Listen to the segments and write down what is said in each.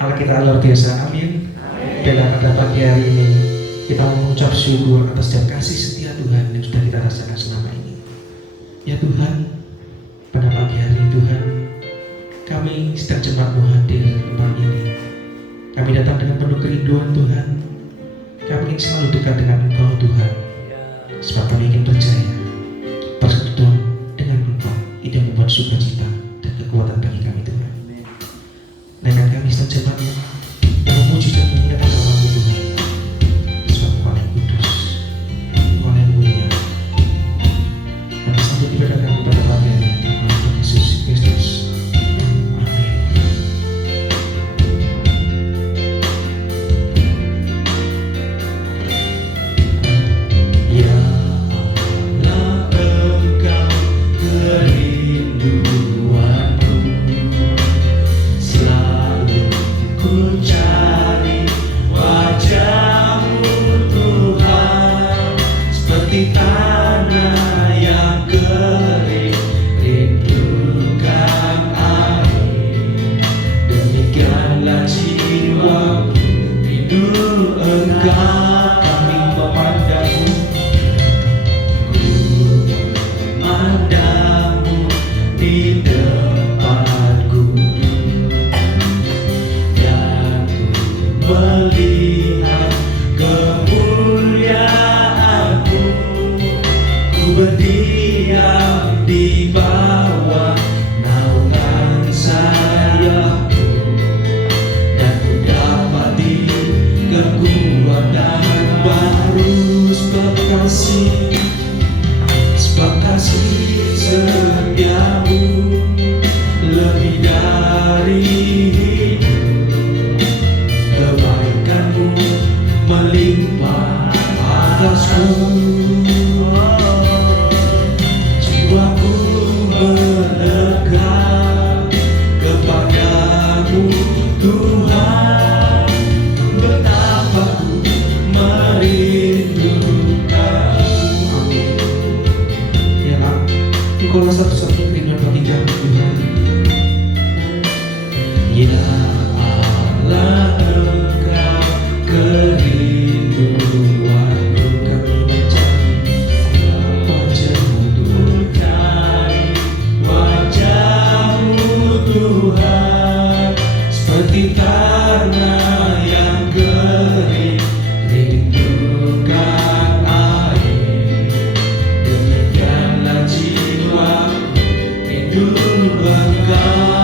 Allah kita luar biasa, amin. Dan pada pagi hari ini kita mengucap syukur atas dan kasih setia Tuhan yang sudah kita rasakan selama ini. Ya Tuhan, pada pagi hari ini Tuhan, kami sedang jemaat-Mu hadir di tempat ini. Kami datang dengan penuh kerinduan Tuhan. Kami ingin selalu dekat dengan Engkau Tuhan, sebab kami ingin percaya persekutuan dengan Engkau itu yang membuat sukacita dan kekuatan bagi kami Tuhan. Dengan kami sedang jemaat yang memuji dan mengingatkan nama-Mu Tuhan, sebab Engkau yang kudus, Engkau yang mulia. Dan sambut ibadah kami pada pagi hari ini dalam nama Tuhan Yesus Kristus. Melihat kemuliaan-Mu, ku berdiam di bawah naungan sayap-Mu, dan ku dapati kekuatan baru sebab kasih setiamu lebih dari melimpah atasku. Jiwaku melekat kepadamu Tuhan, betapa ku merindukanmu. Amin. Ya Engkau lah satu-satunya kerinduan bagi kami Tuhan. Ya Allah, Engkau kerinduanku, kami mencari wajah-Mu Tuhan, seperti tanah yang kering rindukan air. Demikianlah jiwaku rindu Engkau.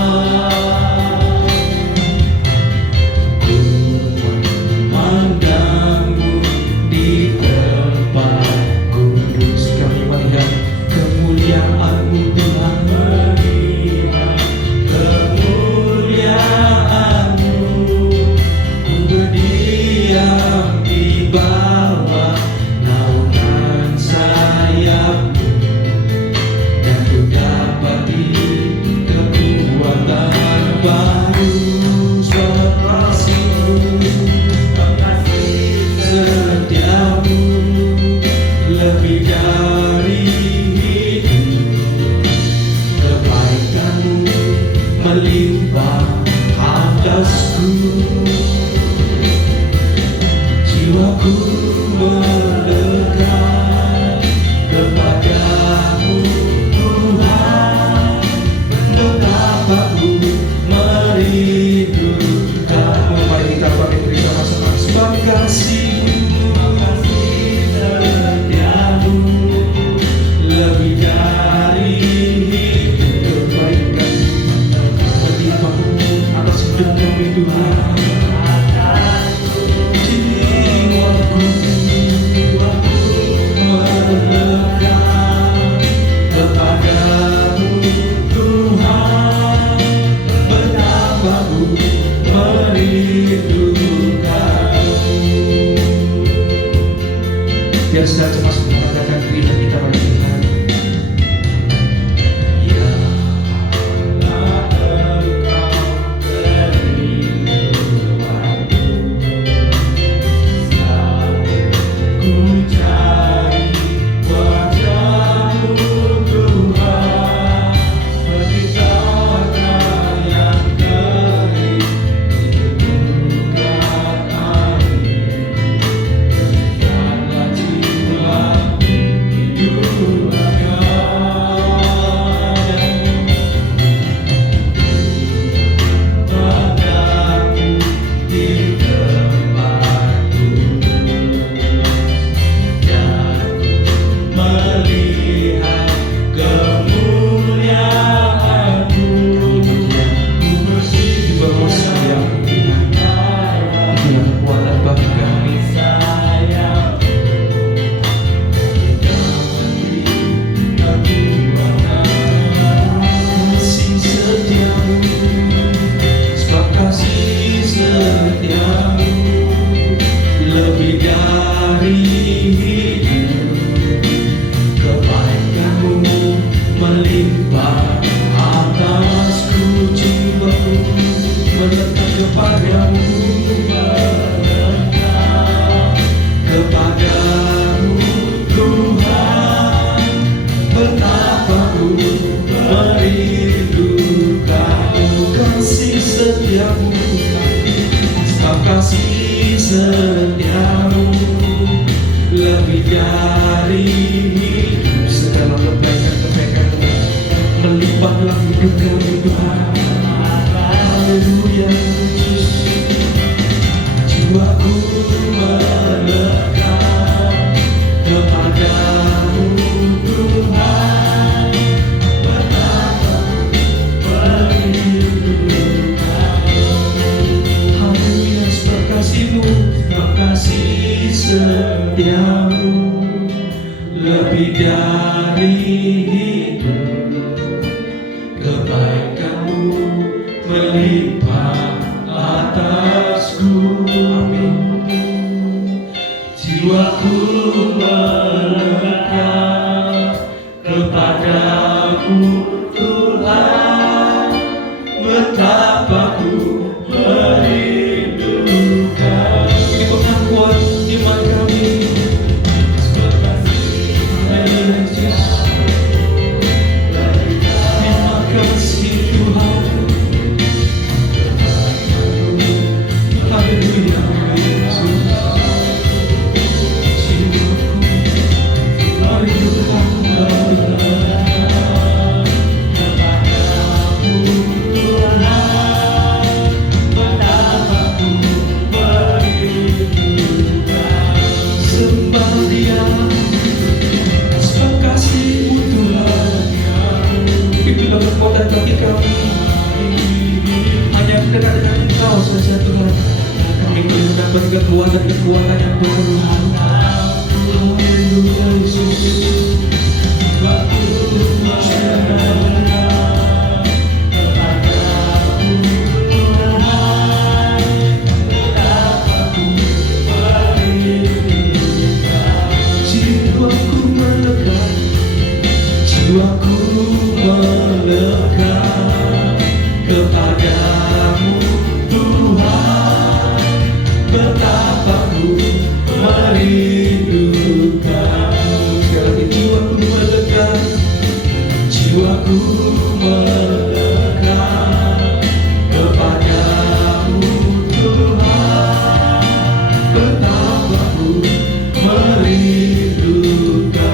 Lebih dari kebaikan-Mu melimpah atasku. Jiwaku melekat kepadamu Tuhan, betapa ku merindukanmu. Mari kita bangkit bersama-sama sebab kasih-Mu lebih dari kebaikan melimpah-Mu atas hidup kami Tuhan. jiwaku melekat kepadamu Tuhan, betapa ku merindukanmu. Biar sudah cemas mengatakan kerinduan kita pada Tuhan. Ya Allah, Engkau kerinduanku, melekat kepadamu, kepadamu Tuhan, betapa ku merindukanmu. Kasih setiamu, sebab kasih setiamu lebih dari hidup. Segala kebaikan melimpah dalam hidup kami Tuhan. Haleluya. Jiwaku melekat kepadamu Tuhan, betapa merindukanmu. Haleluya. Sebab kasih-Mu, sebab kasih setiamu lebih dari hidup. Kebaikan-Mu melimpah atasku. Amin. Jiwaku melekat kepadamu Tuhan, betapa ku merindukan. Ini pengakuan iman kami. Haleluya Yesus. Terima kasih Tuhan. Haleluya Yesus. Jiwaku merindukanmu. Sembah Dia, sebab kasih-Mu Tuhan, itulah kekuatan bagi kami. Hanya dekat dengan Engkau saja Tuhan, kami boleh mendapat kekuatan yang baru. Haleluya Yesus. Jiwaku melekat, jiwaku melekat kepadamu Tuhan, betapa ku merindukanmu. Sekali lagi, jiwaku melekat, jiwaku melekat kepadamu Tuhan, betapa ku merindukanmu.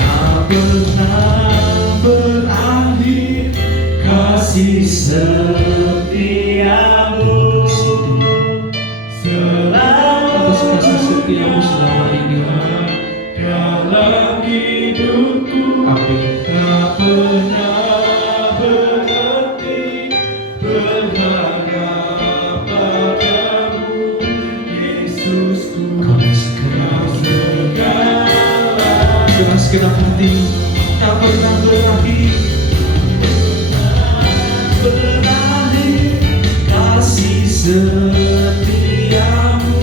Tak pernah berakhir kasih setiamu, atas kasih setiamu selama ini dalam hidupku. Amin. Tak pernah berhenti berharap padamu Yesusku. Kau segala dengan segenap hati, tak pernah berakhir kasih setiamu,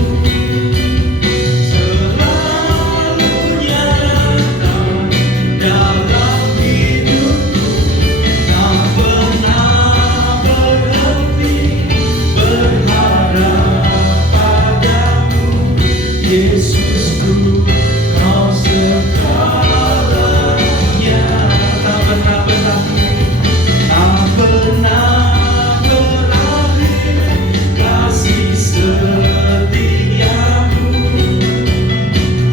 selalu nyata dalam hidupku. Tak pernah berhenti berharap padamu Yesusku. Kau segalanya. Tak pernah berakhir, tak pernah berakhir kasih setiamu,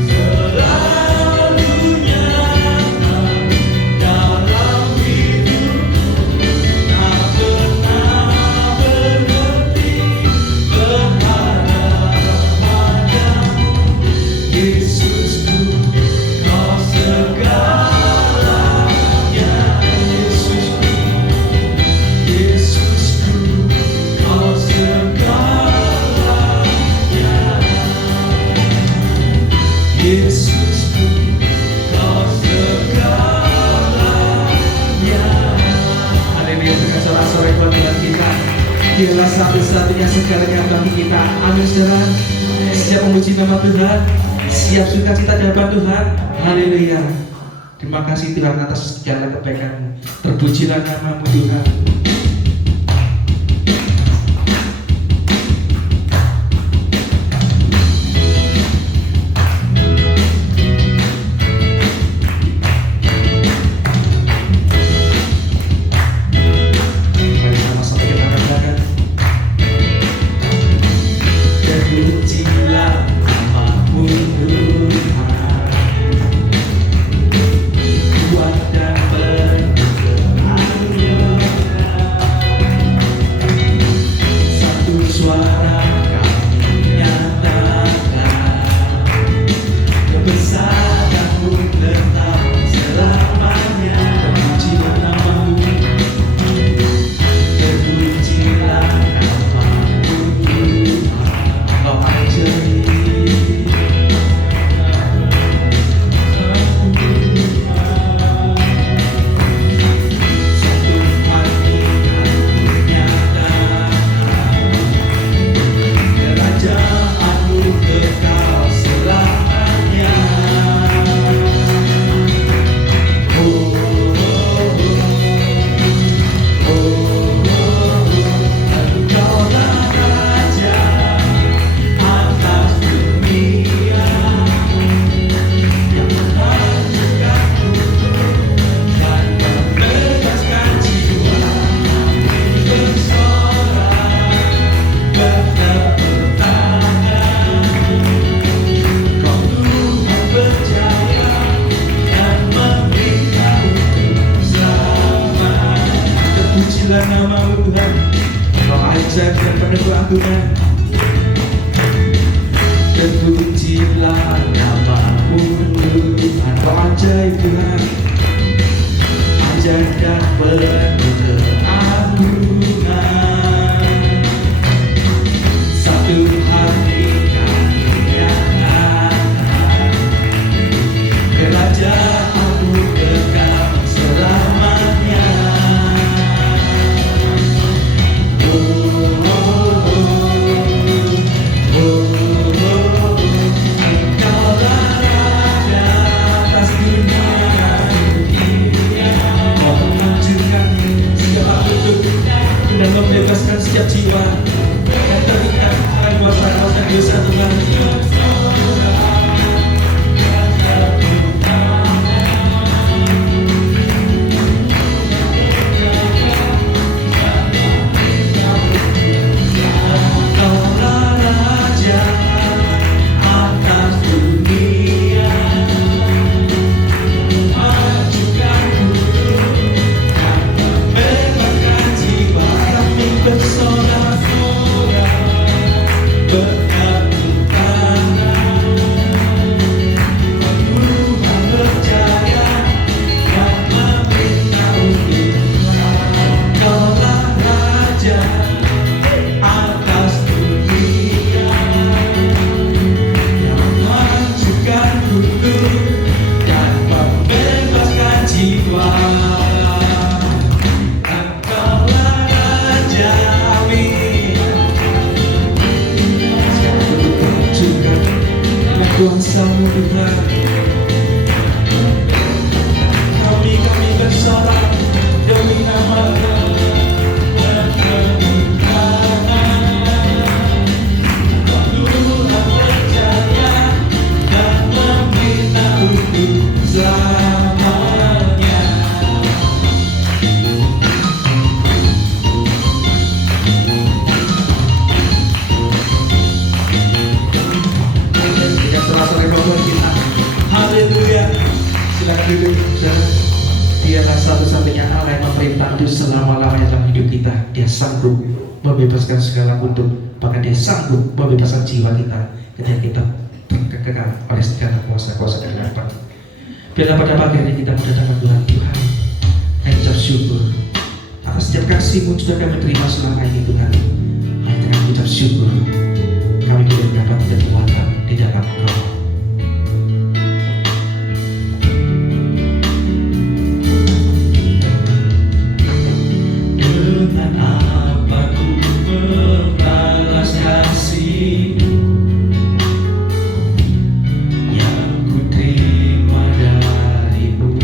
selalu nyata dalam hidupku. Tak pernah berhenti berharap padamu Yesusku. Kau segalanya Yesusku, Yesusku. Kau segalanya Yesusku. Kau segalanya. Haleluya. Dengan sorak-sorai Tuhan kita, Dialah satu-satunya segalanya bagi kita. Amin saudara. Siap memuji nama Tuhan, siap sukacita di hadapan Tuhan. Haleluya. Terima kasih Tuhan atas segala kebaikan-Mu. Terpujilah nama-Mu Tuhan. Mari sama-sama kita katakan, terpujilah nama-Mu Tuhan. Kuat dan penuh keagungan. Satu suara kami nyatakan, kebesaran-Mu tetap selamanya. Terpujilah nama-Mu, terpujilah nama-Mu Tuhan. Engkau ajaib. Terpujilah nama-Mu Tuhan, Engkau ajaib dan penuh keagungan. Terpujilah nama-Mu Tuhan, Engkau ajaib Tuhan, ajaib dan penuh keagungan. Satu hati kami nyatakan, kerajaan-Mu kekal selamanya. Dan membebaskan setiap jiwa yang terikat oleh kuasa-kuasa dosa Tuhan. Engkaulah Raja atas dunia, memajukan hidup dan membebaskan jiwa. Kami bersorak-sorak berkabung tangan, Tuhan percaya dan meminta untuk Engkaulah Raja atas dunia, yang memajukan hidup dan membebaskan jiwa. Engkaulah Raja, amin. Sekarang untuk menunjukkan kuasa-Mu Tuhan. Kami bersorak demi nama-Mu. Tuhan percaya dan meminta untuk selamanya. Kita sorak-sorai Tuhan kita. Haleluya. Silakan duduk, saudara. Dialah satu-satunya Allah yang memerintah itu selama-lamanya dalam hidup kita. Dia sanggup membebaskan segala bentuk, bahkan Dia sanggup membebaskan jiwa kita ketika kita terkekang oleh segala kuasa-kuasa kegelapan. Biarlah pada pagi hari kita mendatangkan Tuhan. Tuhan, kami ucap syukur atas setiap kasih-Mu sudah kami terima selama ini Tuhan. Hanya dengan ucap syukur kami boleh mendapat kekuatan di dalam Engkau. Dengan apa ku membalas kasih-Mu yang ku terima dari-Mu.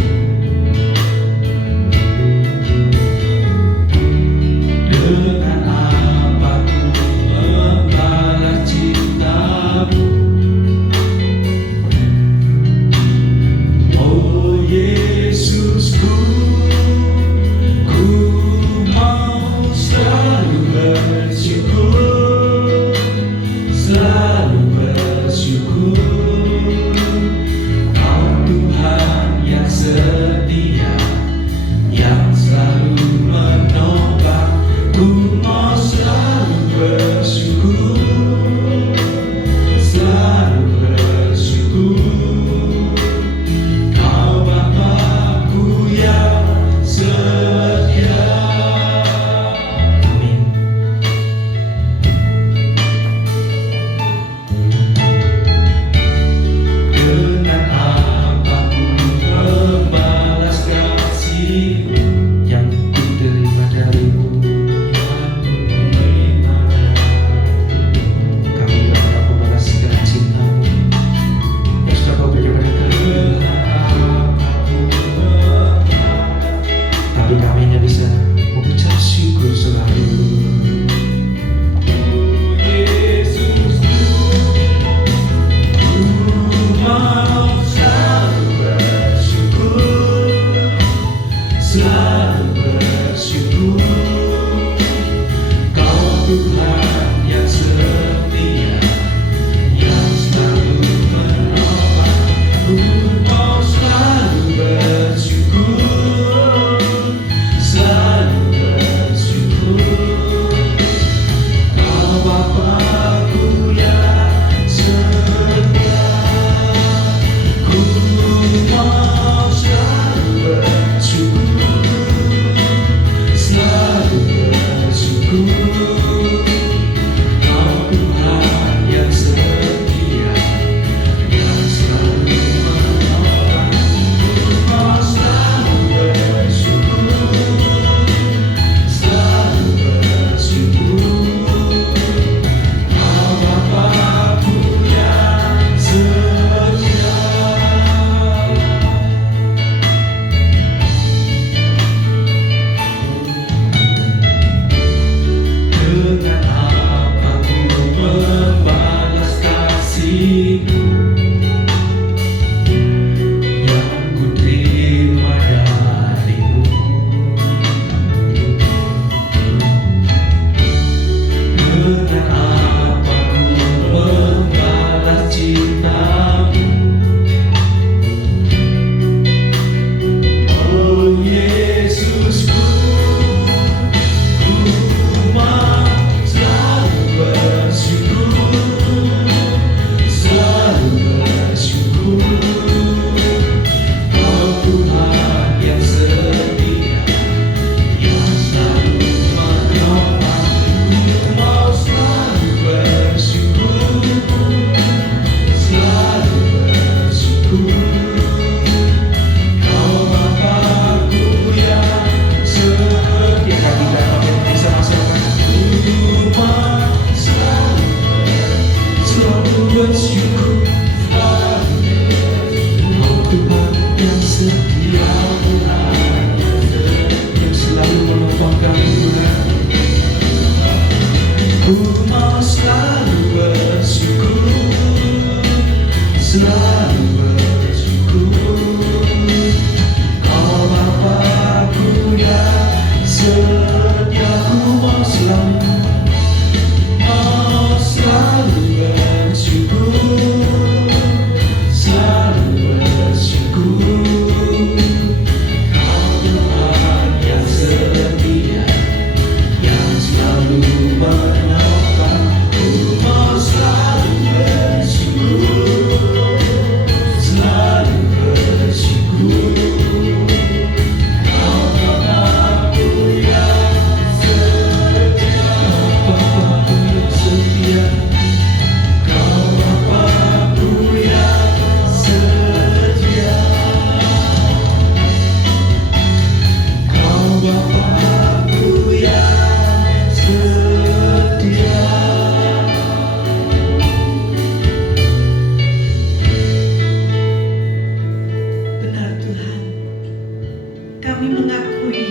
kami mengakui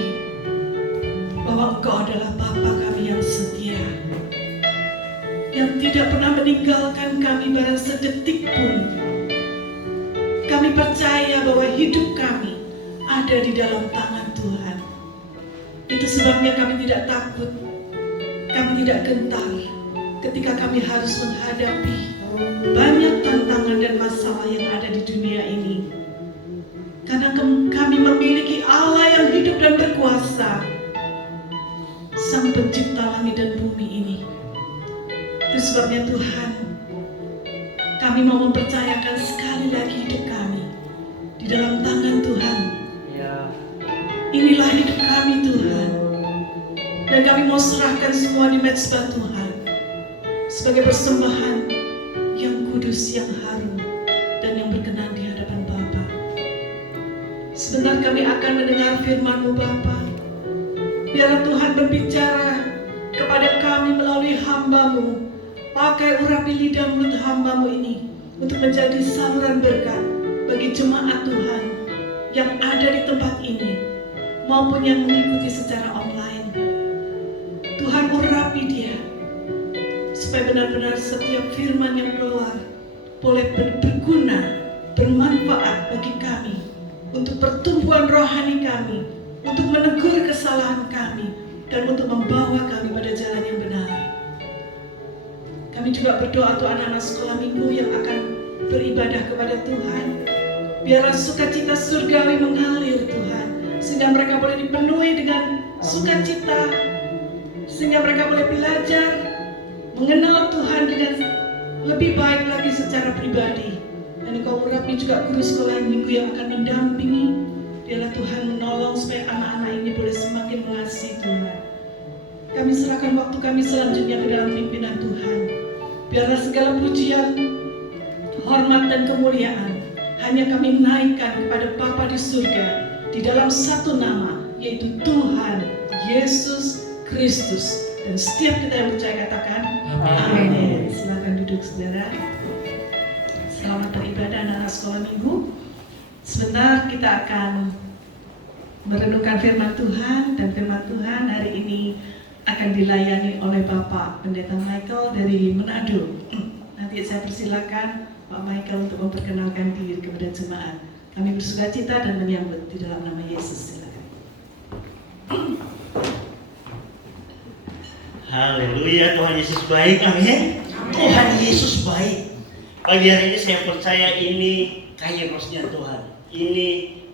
bahwa Engkau adalah Bapa kami yang setia, yang tidak pernah meninggalkan kami barang sedetik pun. Kami percaya bahwa hidup kami ada di dalam tangan Tuhan. Itu sebabnya kami tidak takut, kami tidak gentar ketika kami harus menghadapi banyak tantangan dan masalah yang ada di dunia ini. Karena kami memiliki Allah yang hidup dan berkuasa, Sang Pencipta langit dan bumi ini. Itu sebabnya Tuhan, kami mau mempercayakan sekali lagi hidup kami di dalam tangan Tuhan. Inilah hidup kami Tuhan, dan kami mau serahkan semua di mezbah Tuhan sebagai persembahan yang kudus, yang harum, dan yang berkenan di hadapan Bapa. Sebentar kami akan mendengar firman-Mu Bapa. Biarlah Tuhan berbicara kepada kami melalui hamba-Mu. Pakai urapi lidah mulut hamba-Mu ini untuk menjadi saluran berkat bagi jemaat Tuhan yang ada di tempat ini maupun yang mengikuti secara online. Tuhan urapi dia supaya benar-benar setiap firman yang keluar boleh berguna, bermanfaat bagi kami, untuk pertumbuhan rohani kami, untuk menegur kesalahan kami, dan untuk membawa kami pada jalan yang benar. Kami juga berdoa untuk anak-anak sekolah minggu yang akan beribadah kepada Tuhan. Biarlah sukacita surgawi mengalir Tuhan, sehingga mereka boleh dipenuhi dengan sukacita, sehingga mereka boleh belajar mengenal Tuhan dengan lebih baik lagi secara pribadi. Dan Engkau urapi juga guru sekolah minggu yang akan mendampingi. Biarlah Tuhan menolong supaya anak-anak ini boleh semakin mengasihi Tuhan. Kami serahkan waktu kami selanjutnya ke dalam pimpinan Tuhan. Biarlah segala pujian, hormat dan kemuliaan hanya kami naikkan kepada Bapa di surga di dalam satu nama, yaitu Tuhan Yesus Kristus. Dan setiap kita yang percaya katakan amin. Silakan duduk saudara. Selamat beribadah anak-anak sekolah minggu. Sebentar kita akan merenungkan firman Tuhan, dan firman Tuhan hari ini akan dilayani oleh Bapak Pendeta Michael dari Manado. Nanti saya persilakan Pak Michael untuk memperkenalkan diri kepada jemaat. Kami bersukacita dan menyambut di dalam nama Yesus. Silakan. Haleluya, Tuhan Yesus baik, amin. Tuhan Yesus baik. Pagi hari ini saya percaya ini kairosnya Tuhan. Ini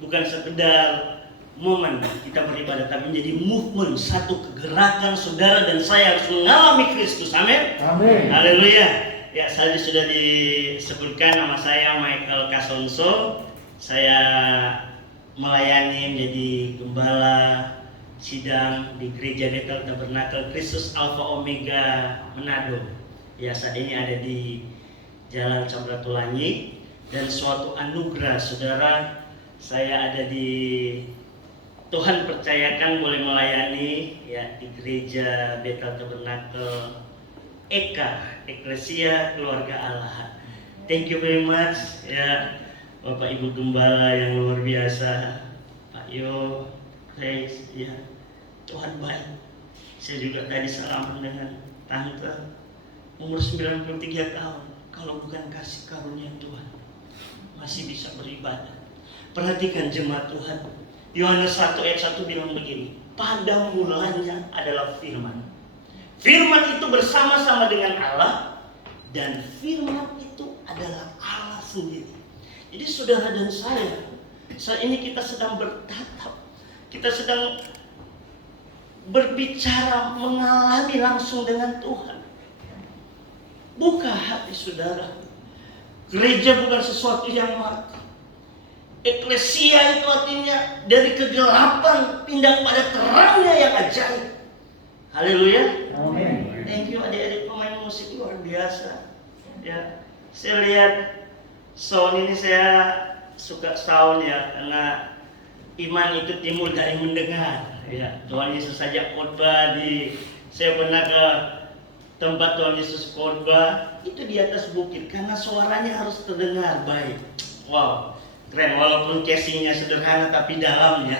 bukan sekedar momen kita beribadah, tapi menjadi movement, satu kegerakan saudara dan saya harus mengalami Kristus, amin. Amin. Haleluya. Ya, tadi sudah disebutkan nama saya Michael Kasonso. Saya melayani menjadi gembala sidang di Gereja Bethel Tabernakel Kristus Alpha Omega Manado. Ya, saat ini ada di Jalan Samratulangi, dan suatu anugerah saudara, saya ada di Tuhan percayakan boleh melayani ya di Gereja Bethel Tabernakel Eka, Eklesia Keluarga Allah. Thank you very much ya Bapak Ibu Gembala yang luar biasa, Pak Yo, Grace, ya Tuhan baik. Saya juga tadi salaman dengan tante umur 93 tahun. Kalau bukan kasih karunia Tuhan, masih bisa beribadah. Perhatikan jemaat Tuhan, Yohanes 1 ayat 1 bilang begini, pada mulanya adalah firman. Firman itu bersama-sama dengan Allah, dan firman itu adalah Allah sendiri. Jadi saudara dan saya, saat ini kita sedang bertatap, kita sedang berbicara, mengalami langsung dengan Tuhan. Buka hati saudara. Gereja bukan sesuatu yang mati. Eklesia itu artinya dari kegelapan pindah pada terangnya yang ajaib. Haleluya. Amin. Thank you adik-adik pemain musik luar biasa. Ya, saya lihat sound ini saya suka sound ya, karena iman itu timbul dari mendengar. Ya, Tuhan Yesus saja khotbah saya pernah ke tempat Tuhan Yesus khotbah itu di atas bukit karena suaranya harus terdengar baik. Wow. Keren, walaupun casingnya sederhana tapi dalamnya.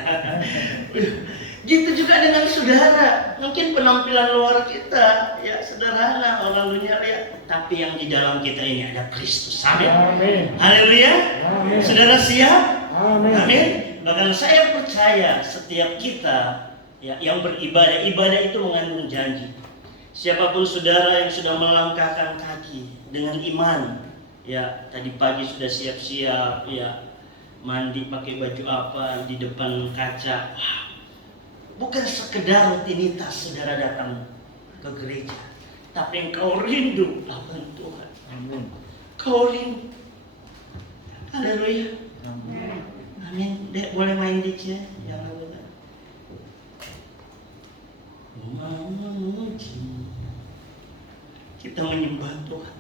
Gitu juga dengan saudara. Mungkin penampilan luar kita ya sederhana, orang dunia lihat, tapi yang di dalam kita ini ada Kristus. Amin. Haleluya. Saudara siap? Amin. Bahkan saya percaya setiap kita ya yang beribadah, ibadah itu mengandung janji. Siapapun saudara yang sudah melangkahkan kaki dengan iman, ya tadi pagi sudah siap-siap, ya mandi pakai baju apa di depan kaca. Bukan sekedar rutinitas saudara datang ke gereja, tapi engkau rindu akan Tuhan. Amin. Kau rindu. Haleluya. Amin. Dek boleh main DJ yang lagu. Memuji. Kita menyembah Tuhan.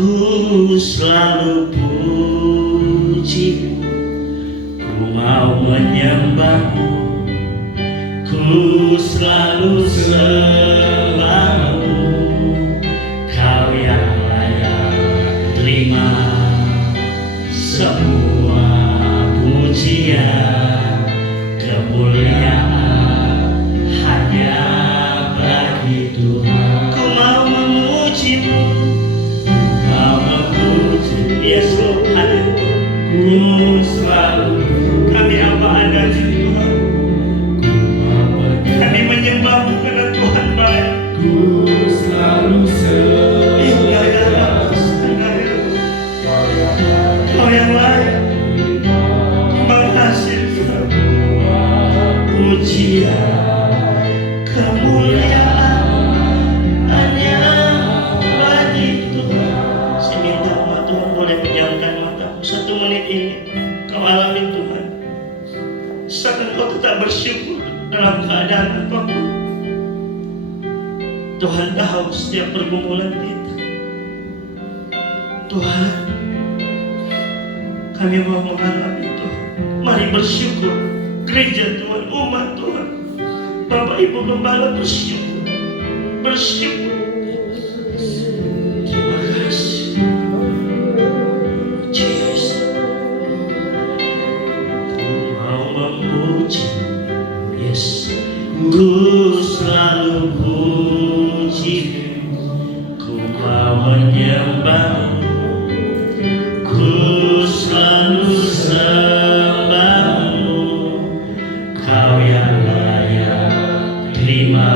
Ku selalu pujimu, ku mau menyembahmu, ku selalu sembahmu, kau yang layak terima semua pujian, kemuliaan hanya bagi Tuhan. Ku mau memujimu, yes Lord, haleluya. Ku selalu, kami apa adanya Tuhan. Kami menyembahmu karena Tuhan baik. Ku selalu sembah. Kau yang layak menghasilkan pujian, kemuliaan hanya bagi Tuhan. Saya minta Tuhan boleh pejamkan matamu 1 menit ini. Kau alami Tuhan. Saat kau tetap bersyukur dalam keadaan apapun. Tuhan tahu setiap pergumulan kita. Tuhan, kami mau mengalami Tuhan. Mari bersyukur. Gereja Tuhan, umat Tuhan, Bapak Ibu Gembala bersyukur. Bersyukur. Terima kasih. Ku selalu pujimu, ku mau menyembahmu, ku selalu sembahmu, kau yang layak terima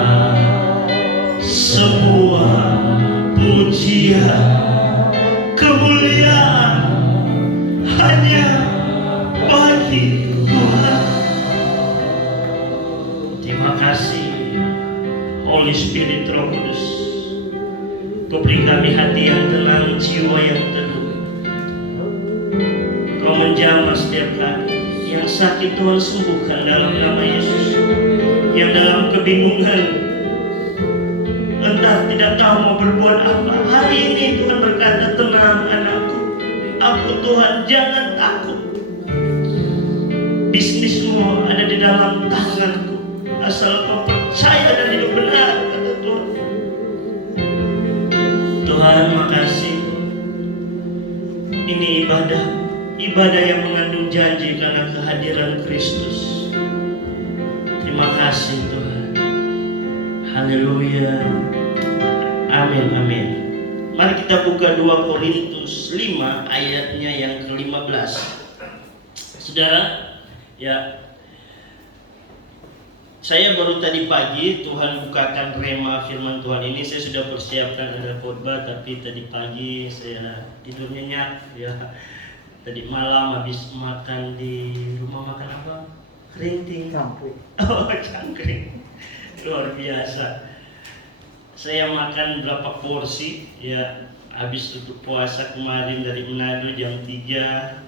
semua pujian, kemuliaan hanya bagi Tuhan. Terima kasih Holy Spirit Roh Kudus. Kau beri kami hati yang tenang, jiwa yang teduh. Kau menjamah setiap kami. Yang sakit Tuhan sembuhkan dalam nama Yesus. Yang dalam kebingungan, entah tidak tahu mau berbuat apa, hari ini Tuhan berkata, tenang anakku, aku Tuhan, jangan takut. Bisnismu ada di dalam tanganku, asal kau percaya dan hidup benar, kata Tuhan. Tuhan, makasih. Ini ibadah yang mengandung janji karena kehadiran Kristus. Terima kasih Tuhan. Haleluya. Amin, amin. Mari kita buka 2 Korintus 5 ayatnya yang ke-15. Saudara, ya, saya baru tadi pagi Tuhan bukakan rema firman Tuhan ini. Saya sudah persiapkan ada khotbah, tapi tadi pagi saya tidur nyenyak ya. Tadi malam habis makan di rumah makan apa? Kerinting. Cangkring. Oh, cangkring. Luar biasa. Saya makan berapa porsi ya, habis tutup puasa kemarin dari Manado jam 3.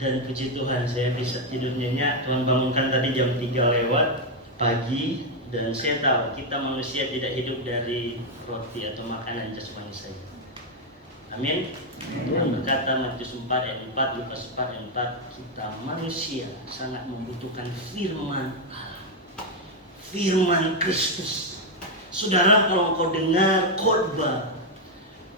Dan puji Tuhan saya bisa tidur nyenyak. Tuhan bangunkan tadi jam 3 lewat pagi. Dan saya tahu kita manusia tidak hidup dari roti atau makanan jasmani saja. Amin. Tuhan berkata Matius 4 ayat 4, Lukas 4 ayat 4, kita manusia sangat membutuhkan firman Allah. firman Kristus. Saudara, kalau engkau dengar khotbah,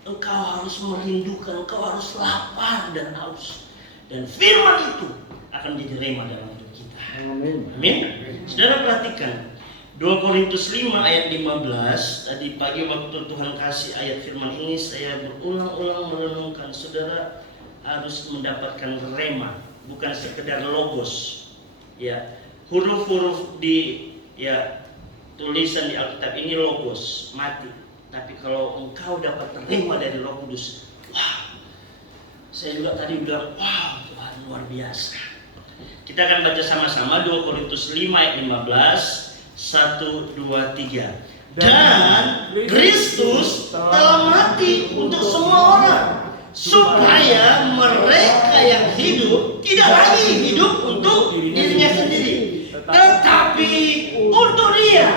engkau harus merindukan, engkau harus lapar dan haus. Dan firman itu akan menjadi rema dalam hidup kita. Amin. Saudara perhatikan 2 Korintus 5 ayat 15. Tadi pagi waktu Tuhan kasih ayat firman ini, saya berulang-ulang merenungkan. Saudara harus mendapatkan rema, bukan sekedar logos. Ya, huruf-huruf di tulisan di Alkitab ini logos, mati. Tapi kalau engkau dapat terima dari Roh Kudus, wow. Saya juga tadi bilang, wow, Tuhan luar biasa. Kita akan baca sama-sama 2 Korintus 5 ayat 15. 1, 2, 3. Dan Kristus telah mati untuk semua orang, supaya mereka yang hidup tidak lagi hidup untuk dirinya sendiri, tetapi untuk Dia,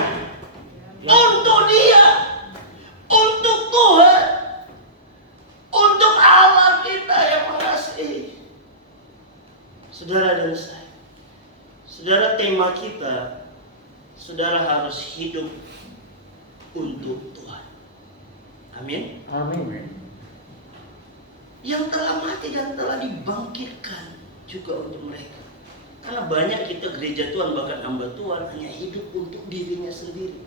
untuk Tuhan, untuk Allah kita yang mengasihi. Saudara dan saya, saudara, tema kita, saudara harus hidup untuk Tuhan. Amin. Yang telah mati dan telah dibangkitkan juga untuk mereka. Karena banyak kita gereja Tuhan, bahkan hamba Tuhan, hanya hidup untuk dirinya sendiri.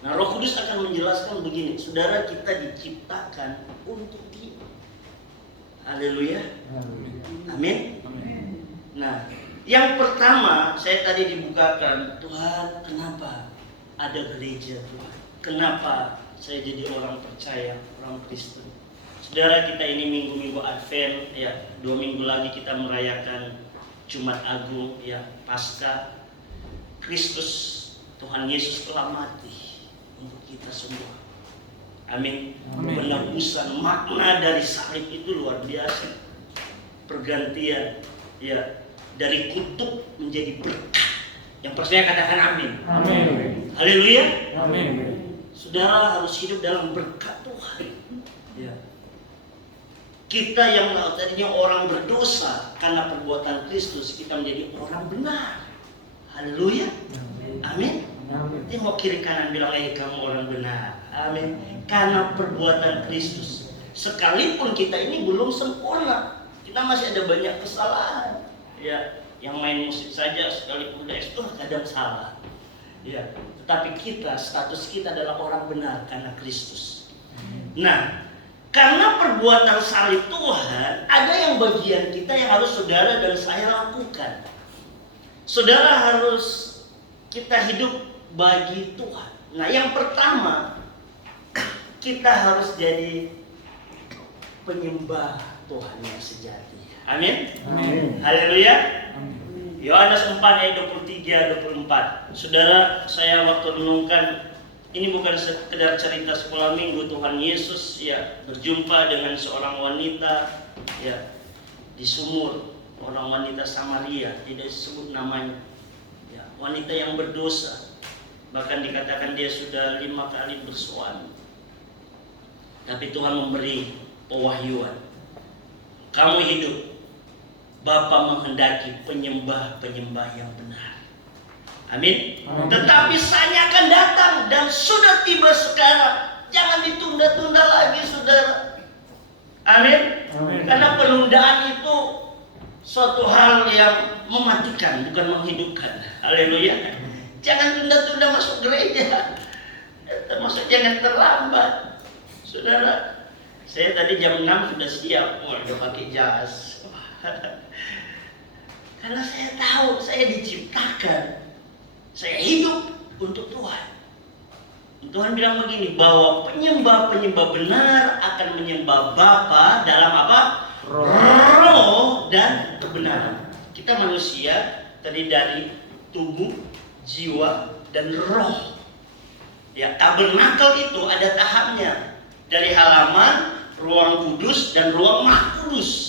Nah, Roh Kudus akan menjelaskan begini, saudara, kita diciptakan untuk Dia. Haleluya. Amin. Nah, yang pertama, saya tadi dibukakan, Tuhan, kenapa ada gereja Tuhan? Kenapa saya jadi orang percaya, orang Kristen? Saudara, kita ini minggu-minggu Advent, 2 minggu lagi kita merayakan Jumat Agung, Paskah. Kristus, Tuhan Yesus telah mati untuk kita semua. Amin. Penebusan, makna dari salib itu luar biasa. Pergantian, dari kutuk menjadi berkat. Yang percaya katakan amin. Haleluya. Saudara harus hidup dalam berkat Tuhan. Kita yang tadinya orang berdosa, karena perbuatan Kristus kita menjadi orang benar. Haleluya. Amin. Dia mau kiri kanan bilang, kamu orang benar. Amin. Karena perbuatan Kristus. Sekalipun kita ini belum sempurna, kita masih ada banyak kesalahan. Yang main musik saja sekalipun udah ekspor kadang salah. Tetapi kita, status kita adalah orang benar karena Kristus. Nah, karena perbuatan salib Tuhan, ada yang bagian kita yang harus saudara dan saya lakukan. Saudara harus kita hidup bagi Tuhan. Nah, yang pertama, kita harus jadi penyembah Tuhan yang sejati. Amin. Haleluya. Yohanes 4 ayat 23-24. Saudara, saya waktu renungkan, ini bukan sekedar cerita sekolah minggu. Tuhan Yesus berjumpa dengan seorang wanita di sumur, orang wanita Samaria, tidak disebut namanya. Wanita yang berdosa, bahkan dikatakan dia sudah 5 kali bersuami. Tapi Tuhan memberi pewahyuan, kamu hidup, Bapa menghendaki penyembah-penyembah yang benar. Amin. Tetapi saatnya akan datang dan sudah tiba sekarang. Jangan ditunda-tunda lagi, saudara. Amin. Karena penundaan itu suatu hal yang mematikan, bukan menghidupkan. Haleluya. Jangan tunda-tunda masuk gereja. Termasuk jangan terlambat. Saudara, saya tadi jam 6 sudah siap. Udah pakai jas. Karena saya tahu saya diciptakan, saya hidup untuk Tuhan. Tuhan bilang begini, bahwa penyembah-penyembah benar akan menyembah Bapa dalam apa? Roh dan kebenaran. Kita manusia terdiri dari tubuh, jiwa, dan roh. Tabernakel itu ada tahapnya. Dari halaman, ruang kudus, dan ruang maha kudus.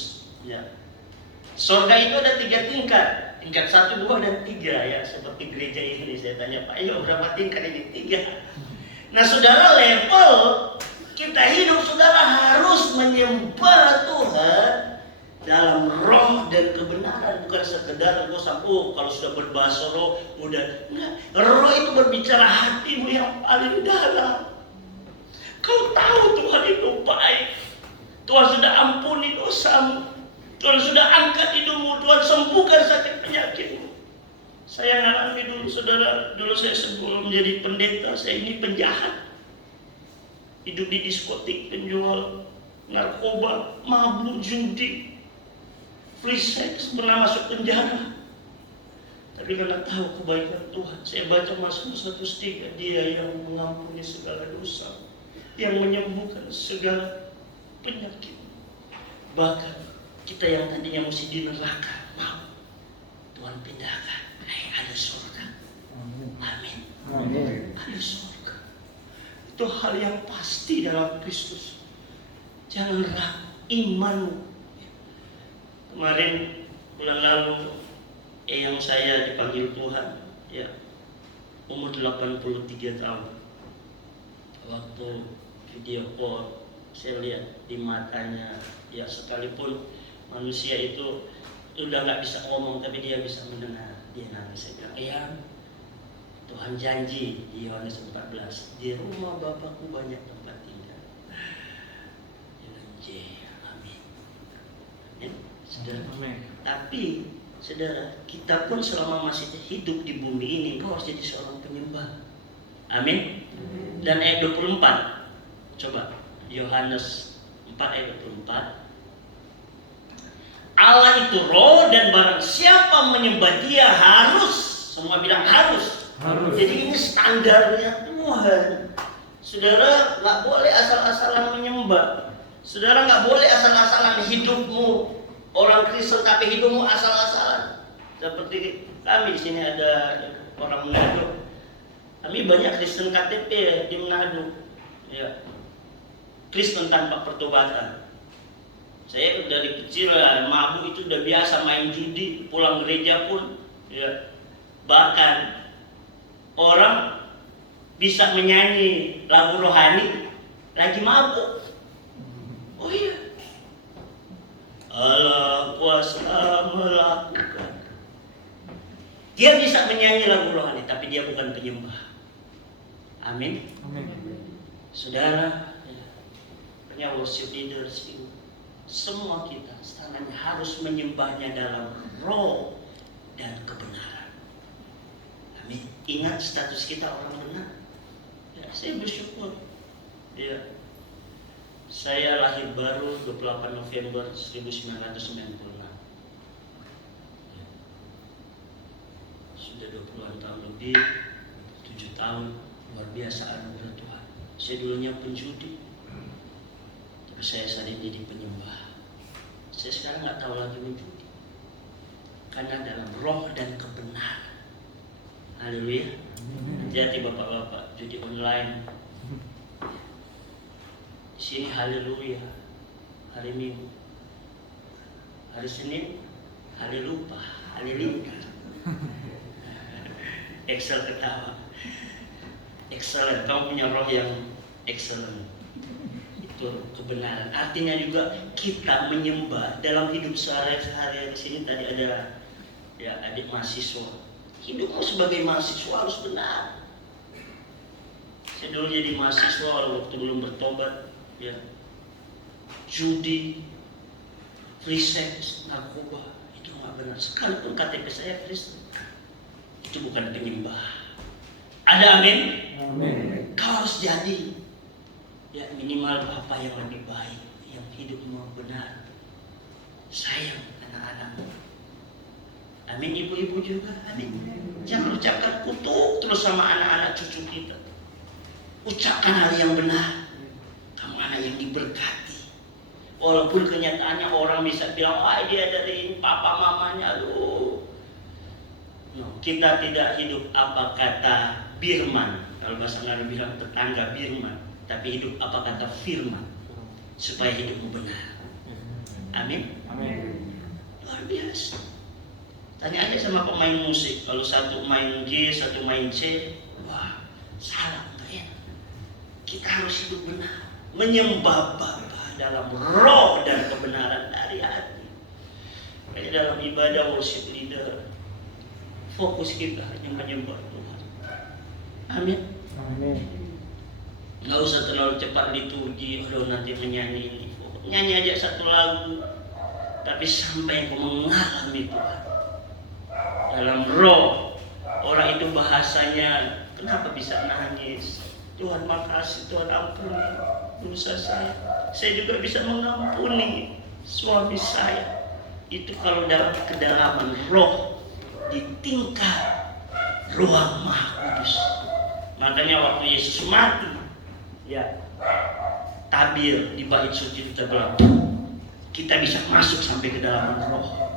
Surga itu ada 3 tingkat. Tingkat 1, 2, dan 3 seperti gereja ini. Saya tanya, Pak, berapa tingkat ini? 3. Nah, saudara, level kita hidup, saudara harus menyembah Tuhan dalam roh dan kebenaran, bukan sekedar kalau sudah berbahasa roh udah enggak. Roh itu berbicara hatimu yang paling dalam. Kau tahu Tuhan itu baik, Tuhan sudah ampuni dosamu, Tuhan sudah angkat hidupmu, Tuhan sembuhkan sakit penyakitmu. Saya ngalami dulu, saudara, dulu saya sebelum menjadi pendeta, saya ini penjahat, hidup di diskotik, penjual narkoba, mabuk, judi, free sex, pernah masuk penjara. Tapi karena tahu kebaikan Tuhan, saya baca Mazmur 103, Dia yang mengampuni segala dosa, yang menyembuhkan segala penyakit. Bahkan kita yang tadinya mesti di neraka, mau Tuhan pindahkan. Ada surga. Amin. Ada surga. Itu hal yang pasti dalam Kristus. Jangan ragu imanmu. Kemarin bulan lalu yang saya dipanggil Tuhan, ya, umur 83 tahun. Waktu video call saya lihat di matanya, ya, sekalipun manusia itu udah nggak bisa ngomong tapi dia bisa mendengar, dia nangis. Saya bilang, iya, Tuhan janji di Yohanes 14, di rumah Bapakku banyak tempat tinggal. Amin. Amin. Saudara. Tapi saudara, kita pun selama masih hidup di bumi ini, kau harus jadi seorang penyembah. Amin. Dan ayat 24, coba Yohanes 4 ayat 24. Allah itu roh, dan barang siapa menyembah Dia harus, semua bilang harus. Jadi ini standarnya Tuhan. Saudara nggak boleh asal-asalan menyembah. Saudara nggak boleh asal-asalan hidupmu orang Kristen tapi hidupmu asal-asalan. Seperti kami di sini ada orang Manado. Kami banyak Kristen KTP di Manado. Ya. Kristen tanpa pertobatan. Saya dari kecil mabuk itu udah biasa, main judi, pulang gereja pun, ya. Bahkan orang bisa menyanyi lagu rohani lagi mabuk. Oh iya, Allah kuasa melakukan. Dia bisa menyanyi lagu rohani, tapi dia bukan penyembah. Amin. Saudara, punya worship leaders itu, semua kita setananya harus menyembahnya dalam roh dan kebenaran. Amin. Ingat status kita orang benar. Ya, saya bersyukur. Ya. Saya lahir baru 28 November 1996. Ya. Sudah 20-an tahun lebih, 7 tahun, luar biasa anugerah Tuhan. Saya dulunya penjudi, tapi saya sadar jadi penyembah. Saya sekarang nggak tahu lagi menjudi, karena dalam roh dan kebenaran. Haleluya. Hati-hati bapak-bapak judi online. Di sini haleluya. Hari Minggu, hari Senin, hari lupa, hari lingkar. Excel ketawa. Excellent. Kamu punya roh yang excellent. Itu kebenaran. Artinya juga kita menyembah dalam hidup sehari-hari. Di sini tadi ada ya adik mahasiswa. Hidupmu sebagai mahasiswa harus benar. Saya dulu jadi mahasiswa waktu belum bertobat, ya, judi, free sex, narkoba, itu nggak benar. Sekalipun KTP saya Kristen, itu bukan penyembah. Ada amin? Amin. Kau harus jadi, ya, minimal apa yang lebih baik, yang hidupmu benar, sayang anak-anakmu. Amin. Ibu-ibu juga, amin. Jangan ucapkan kutuk terus sama anak-anak cucu kita. Ucapkan hal yang benar. Kamu anak yang diberkati. Walaupun kenyataannya orang bisa bilang, wah dia dari papa mamanya, lu. No, kita tidak hidup apa kata Birman. Kalau bahasa Arab bilang tetangga Birman, tapi hidup apa kata firman, supaya hidupmu benar. Amin. Amin. Luar biasa. Tanya aja sama pemain musik, kalau satu main G, satu main C, wah salah, enggak ya. Kita harus hidup benar, menyembah Bapa dalam roh dan kebenaran dari hati. Makanya dalam ibadah worship leader, fokus kita hanya menyembah Tuhan. Amin. Amin. Nggak usah terlalu cepat liturgi, aduh nanti menyanyi ini. Nyanyi aja satu lagu, tapi sampai kau mengalami Tuhan dalam roh. Orang itu bahasanya, kenapa bisa nangis? Tuhan makasih, Tuhan ampuni dosa saya. Saya juga bisa mengampuni suami saya. Itu kalau dalam kedalaman roh, di tingkat ruang Maha Kudus. Makanya waktu Yesus mati, ya, tabir di bait suci kita bilang, kita bisa masuk sampai ke dalam roh.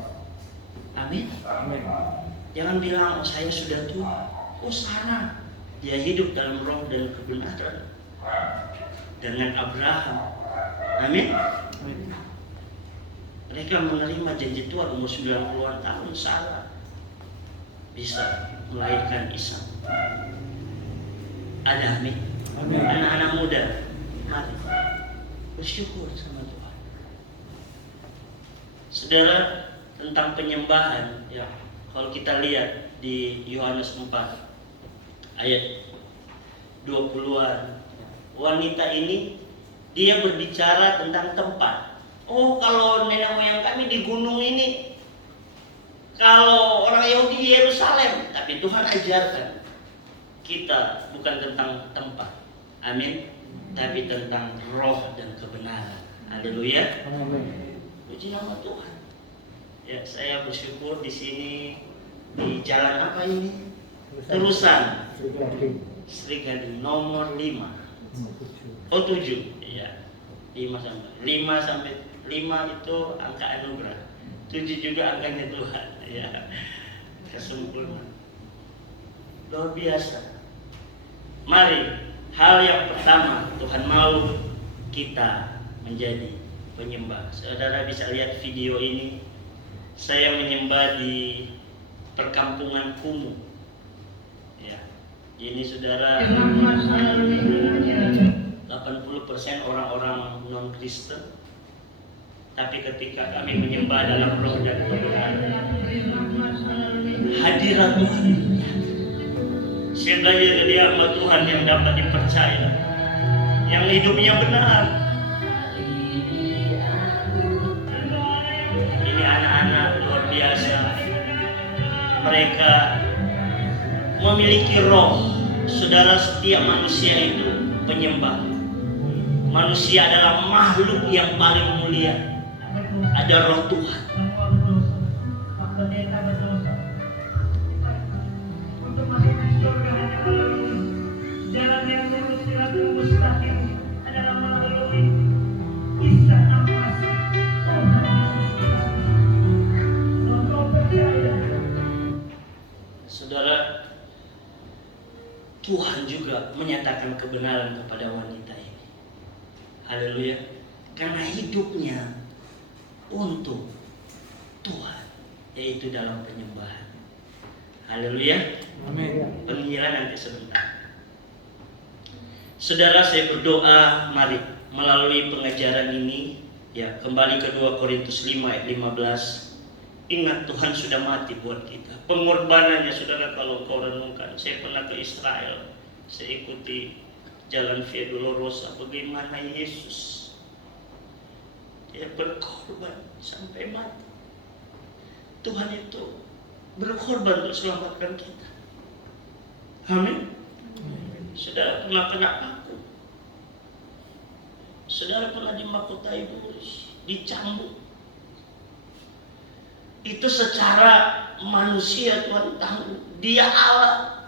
Amin. Amin. Jangan bilang, oh saya sudah tua. Oh salah, dia hidup dalam roh dan kebenaran dengan Abraham. Amin. Amin. Mereka menerima janji Tuhan umur 90-an tahun, salah, bisa melahirkan Ishak. Ada amin. Amin. Anak-anak muda, mari bersyukur sama Tuhan. Saudara, tentang penyembahan, ya, kalau kita lihat di Yohanes 4 ayat 20-an, wanita ini dia berbicara tentang tempat. Oh, kalau nenek moyang kami di gunung ini, kalau orang Yahudi di Yerusalem, tapi Tuhan ajarkan kita bukan tentang tempat, amin, tapi tentang roh dan kebenaran. Haleluya. Amin. Puji nama Tuhan. Ya, saya bersyukur di sini di jalan apa ini? Terusan Sri Gading nomor 5. Oh 7. Iya. 5 sampai 5 itu angka anugerah. 7 juga angkanya Tuhan. Ya. Kesempurnaan. Luar biasa. Mari, hal yang pertama Tuhan mau kita menjadi penyembah. Saudara bisa lihat video ini. Saya menyembah di perkampungan kumuh. Ya. Ini saudara 80% orang-orang non-Kristen. Tapi ketika kami menyembah dalam roh dan kebenaran, hadirat Tuhan. Saya belajar dari hamba Tuhan yang dapat dipercaya, yang hidupnya benar. Ini anak-anak luar biasa. Mereka memiliki roh. Saudara, setiap manusia itu penyembah. Manusia adalah makhluk yang paling mulia. Ada roh Tuhan. Untuk masuk ke surga hanya melalui jalan yang lurus, siratul mustaqim adalah melalui kisah nafas Tuhan Yesus Kristus. Untuk percaya, saudara, Tuhan juga menyatakan kebenaran kepada wanita ini. Haleluya. Karena hidupnya untuk Tuhan, yaitu dalam penyembahan. Haleluya. Amin. Penginjilan nanti sebentar. Saudara, saya berdoa, mari melalui pengajaran ini, ya, kembali ke 2 Korintus 5 ayat 15. Ingat, Tuhan sudah mati buat kita. Pengorbanannya, saudara, kalau kau renungkan. Saya pernah ke Israel, saya ikuti jalan Via Dolorosa. Bagaimana Yesus, dia berkorban sampai mati. Tuhan itu berkorban untuk selamatkan kita. Amin. Saudara pernah kena paku. Saudara pernah dimahkotai buris, dicambuk. Itu secara manusia Tuhan tahu. Dia Allah,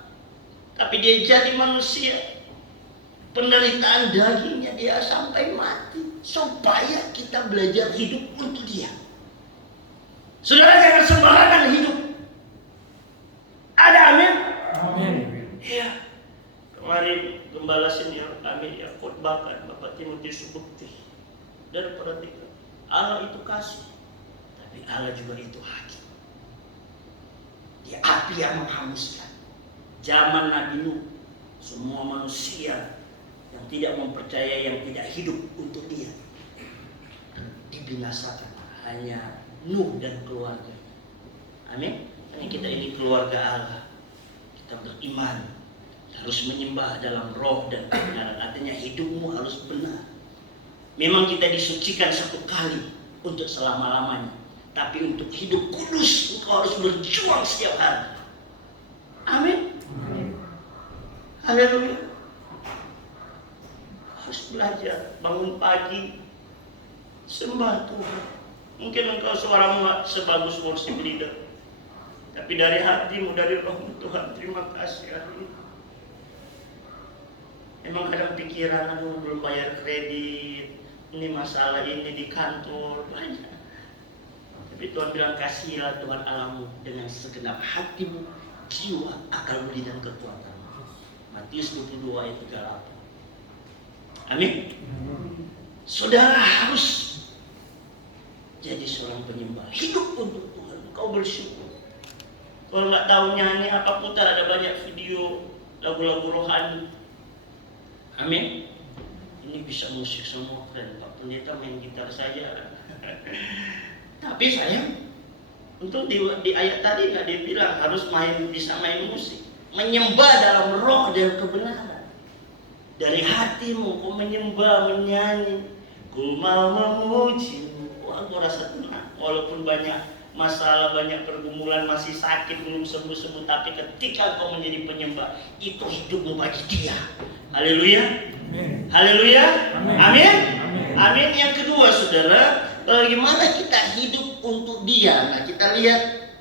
tapi dia jadi manusia. Penderitaan dagingnya dia sampai mati, supaya kita belajar hidup untuk dia. Saudara, jangan sembarangan hidup. Ada amin? Amin. Iya. Kemarin gembala senior kami ya khotbahkan Bapak Timotius Subukti. Dan perhatikan, Allah itu kasih, tapi Allah juga itu hakim. Dia api yang menghanguskan. Zaman Nabi Nuh, semua manusia yang tidak mempercayai, yang tidak hidup untuk dia, dibinasakan. Hanya Nuh dan keluarga. Amin. Karena kita ini keluarga Allah. Kita beriman, harus menyembah dalam roh dan kebenaran. Artinya hidupmu harus benar. Memang kita disucikan satu kali untuk selama-lamanya. Tapi untuk hidup kudus, engkau harus berjuang setiap hari. Amin. Haleluya. Harus belajar bangun pagi, sembah Tuhan. Mungkin engkau suaramu gak sebagus worship leader, tapi dari hatimu, dari rohmu, Tuhan terima kasih hari ini. Emang kadang pikiran, aduh belum bayar kredit, ini masalah ini di kantor, banyak. Tapi Tuhan bilang, kasihilah Tuhan Allahmu dengan segenap hatimu, jiwa, akal budi dan kekuatanmu. Matius 22 ayat 38. Amin. Saudara harus jadi seorang penyembah, hidup untuk Tuhan. Kau bersyukur. Kalau nggak tahu nyanyi apa, putar, ada banyak video lagu-lagu rohani. Amin. Ini bisa musik semua, keren. Pak Pendeta main gitar saja. Tapi sayang, untuk di ayat tadi nggak dibilang harus bisa main musik. Menyembah dalam roh dan kebenaran. Dari hatimu kau menyembah, menyanyi. Ku mau memujimu. Wah, aku rasa tenang. Walaupun banyak masalah, banyak pergumulan, masih sakit, belum sembuh-sembuh, tapi ketika kau menjadi penyembah, itu hidupmu bagi Dia. Haleluya. Haleluya. Amin. Amin. Yang kedua, saudara, bagaimana kita hidup untuk Dia? Nah, kita lihat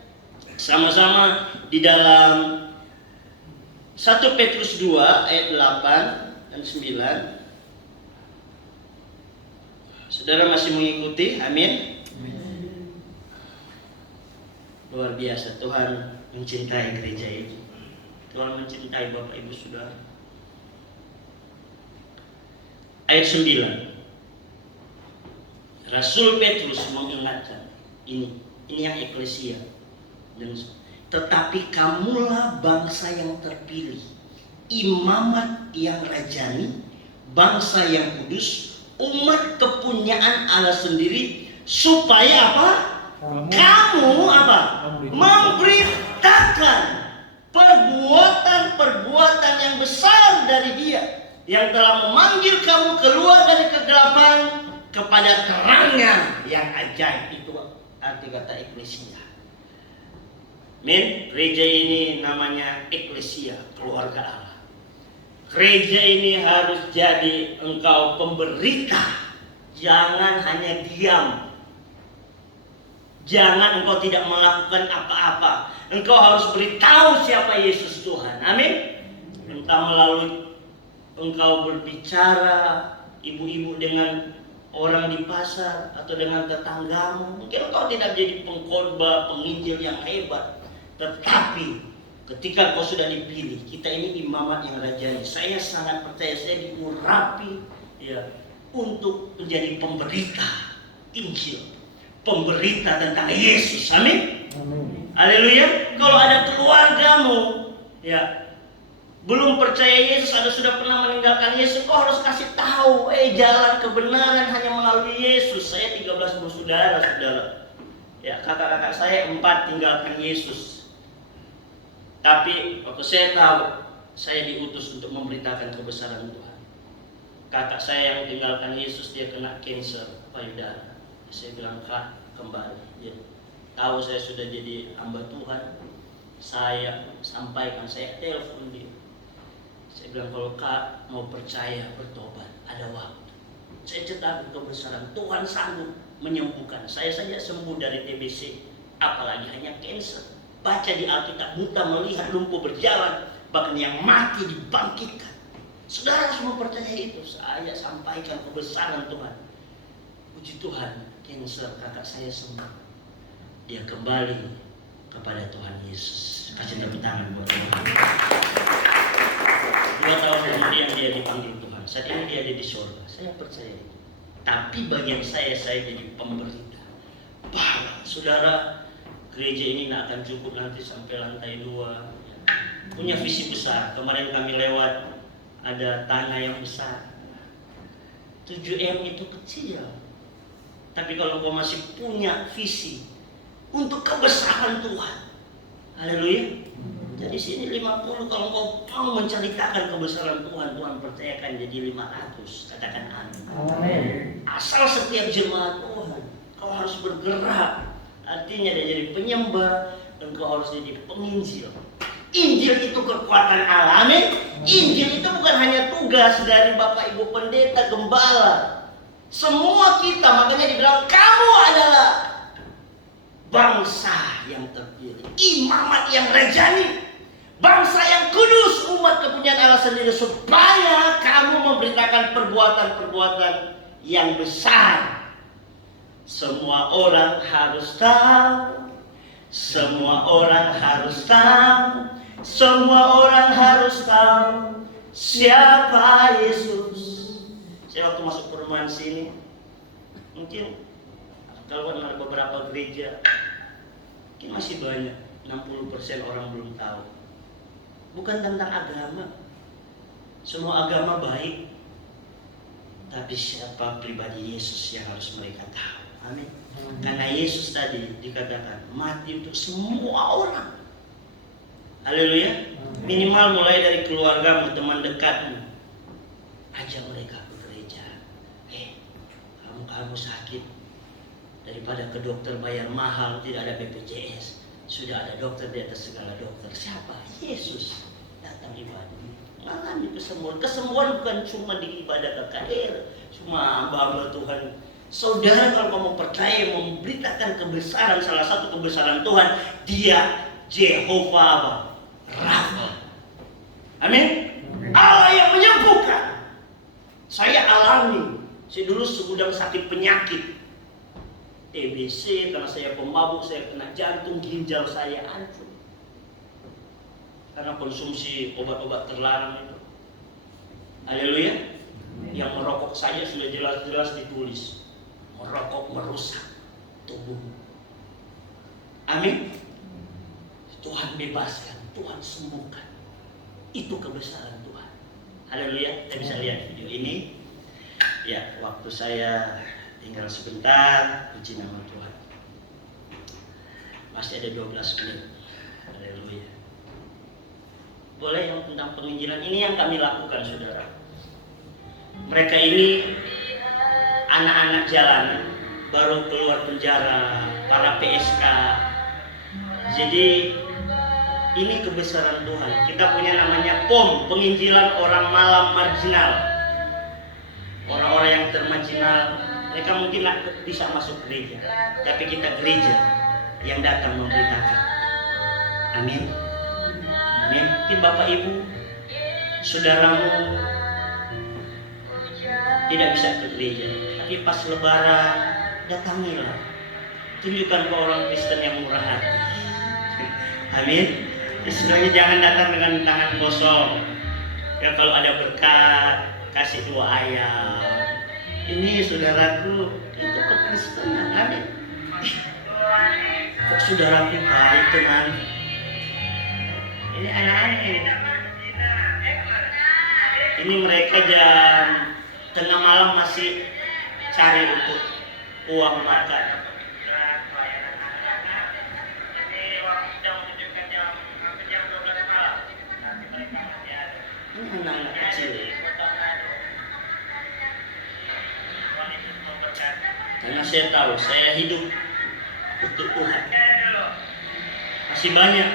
sama-sama di dalam 1 Petrus 2 ayat 8 dan 9. Saudara masih mengikuti? Amin. Luar biasa, Tuhan mencintai gereja ini. Tuhan mencintai Bapak Ibu Saudara. Ayat 9. Rasul Petrus mengingatkan ini yang eklesia. Tetapi kamulah bangsa yang terpilih, imamat yang rajani, bangsa yang kudus, umat kepunyaan Allah sendiri, supaya apa? Kamu apa? Memberitakan perbuatan-perbuatan yang besar dari Dia yang telah memanggil kamu keluar dari kegelapan kepada terangnya yang ajaib. Itu arti kata eklesia. Amin. Gereja ini namanya eklesia, keluarga Allah. Gereja ini harus jadi engkau pemberita. Jangan hanya diam. Jangan engkau tidak melakukan apa-apa. Engkau harus beritahu siapa Yesus Tuhan. Amin. Entah melalui engkau berbicara, ibu-ibu dengan orang di pasar atau dengan tetanggamu. Mungkin engkau tidak jadi pengkhotbah, penginjil yang hebat. Tetapi ketika kau sudah dipilih, kita ini imamat yang rajani. Saya sangat percaya, saya diurapi ya untuk menjadi pemberita Injil, pemberita tentang Yesus. Amin. Haleluya. Kalau ada keluargamu ya belum percaya Yesus, ada sudah pernah meninggalkan Yesus, kau harus kasih tahu, jalan kebenaran hanya melalui Yesus. Saya 13 bersaudara, saudara. Ya, kakak-kakak saya 4 tinggalkan Yesus. Tapi waktu saya tahu, saya diutus untuk memberitakan kebesaran Tuhan. Kakak saya yang tinggalkan Yesus, dia kena kanker payudara. Saya bilang, Kak, kembali. Dia tahu saya sudah jadi hamba Tuhan. Saya sampaikan, saya telepon dia. Saya bilang, kalau Kak mau percaya, bertobat, ada waktu. Saya ceritakan kebesaran Tuhan sanggup menyembuhkan. Saya saja sembuh dari TBC, apalagi hanya kanker. Baca di Alkitab, buta melihat, lumpuh berjalan, bahkan yang mati dibangkitkan. Saudara harus mempercayai itu. Saya sampaikan kebesaran Tuhan. Puji Tuhan, kanker kakak saya sembuh. Dia kembali kepada Tuhan Yesus. Kasih tepuk tangan buat Tuhan. 2 tahun kemudian dia dipanggil Tuhan. Saat ini dia ada di surga. Saya percaya itu. Tapi bagian saya jadi pemberita. Saudara, gereja ini tidak akan cukup nanti sampai lantai 2. Punya visi besar. Kemarin kami lewat, ada tanah yang besar. 7M itu kecil. Tapi kalau kau masih punya visi, untuk kebesaran Tuhan. Haleluya. Jadi sini 50, kalau kau mau menceritakan kebesaran Tuhan, Tuhan percayakan jadi 500. Katakan amin. Amin. Asal setiap jemaat Tuhan, kau harus bergerak. Artinya dia jadi penyembah dan kau harus jadi penginjil. Injil itu kekuatan Allah. Amin. Injil itu bukan hanya tugas dari Bapak Ibu Pendeta, Gembala. Semua kita, makanya dibilang kamu adalah bangsa yang terpilih, imamat yang rajani, bangsa yang kudus, umat kepunyaan Allah sendiri, supaya kamu memberitakan perbuatan-perbuatan yang besar. Semua orang harus tahu, semua orang harus tahu, semua orang harus tahu siapa Yesus. Saya waktu masuk perumahan sini, mungkin kalau ada beberapa gereja, mungkin masih banyak 60% orang belum tahu. Bukan tentang agama, semua agama baik, tapi siapa pribadi Yesus yang harus mereka tahu. Amin. Karena Yesus tadi dikatakan mati untuk semua orang. Haleluya. Minimal mulai dari keluargamu, teman dekatmu, ajak mereka ke gereja. Kamu sakit, daripada ke dokter bayar mahal, tidak ada BPJS, sudah ada dokter di atas segala dokter. Siapa? Yesus. Datang ibadah, mengalami kesembuhan. Kesembuhan bukan cuma di ibadah KKR, cuma hamba Tuhan. Saudara, kalau kamu percaya memberitakan kebesaran, salah satu kebesaran Tuhan, Dia Jehovah Rafa. Amin. Allah yang menyembuhkan. Saya alami, saya dulu segudang sakit penyakit, TBC, karena saya pemabuk, saya kena jantung, ginjal saya hancur karena konsumsi obat-obat terlarang itu. Haleluya. Yang merokok saja sudah jelas-jelas ditulis, merokok merusak tubuh. Amin. Tuhan bebaskan, Tuhan sembuhkan. Itu kebesaran Tuhan. Haleluya. Kita bisa lihat video ini. Ya, waktu saya tinggal sebentar, puji nama Tuhan. Masih ada 12 menit. Haleluya. Boleh yang tentang penginjilan ini yang kami lakukan, saudara. Mereka ini anak-anak jalanan, baru keluar penjara, para PSK. Jadi ini kebesaran Tuhan. Kita punya namanya POM, penginjilan orang malam marginal. Orang-orang yang termarginal, mereka mungkin bisa masuk gereja, tapi kita gereja yang datang memberitakan. Amin. Amin. Mungkin Bapak Ibu, saudaramu tidak bisa ke gereja, tapi pas Lebaran datangilah. Tunjukkan ke orang Kristen yang murah hati. Amin. Sebenarnya jangan datang dengan tangan kosong. Ya, kalau ada berkat, kasih 2 ayam. Ini saudaraku, itu kekristenan. Amin. Kok saudaraku baik teman? Ini anak-anak ini mereka jam tengah malam masih cari untuk uang makan. Ini anak-anak kecil. Karena saya tahu saya hidup untuk Tuhan. Masih banyak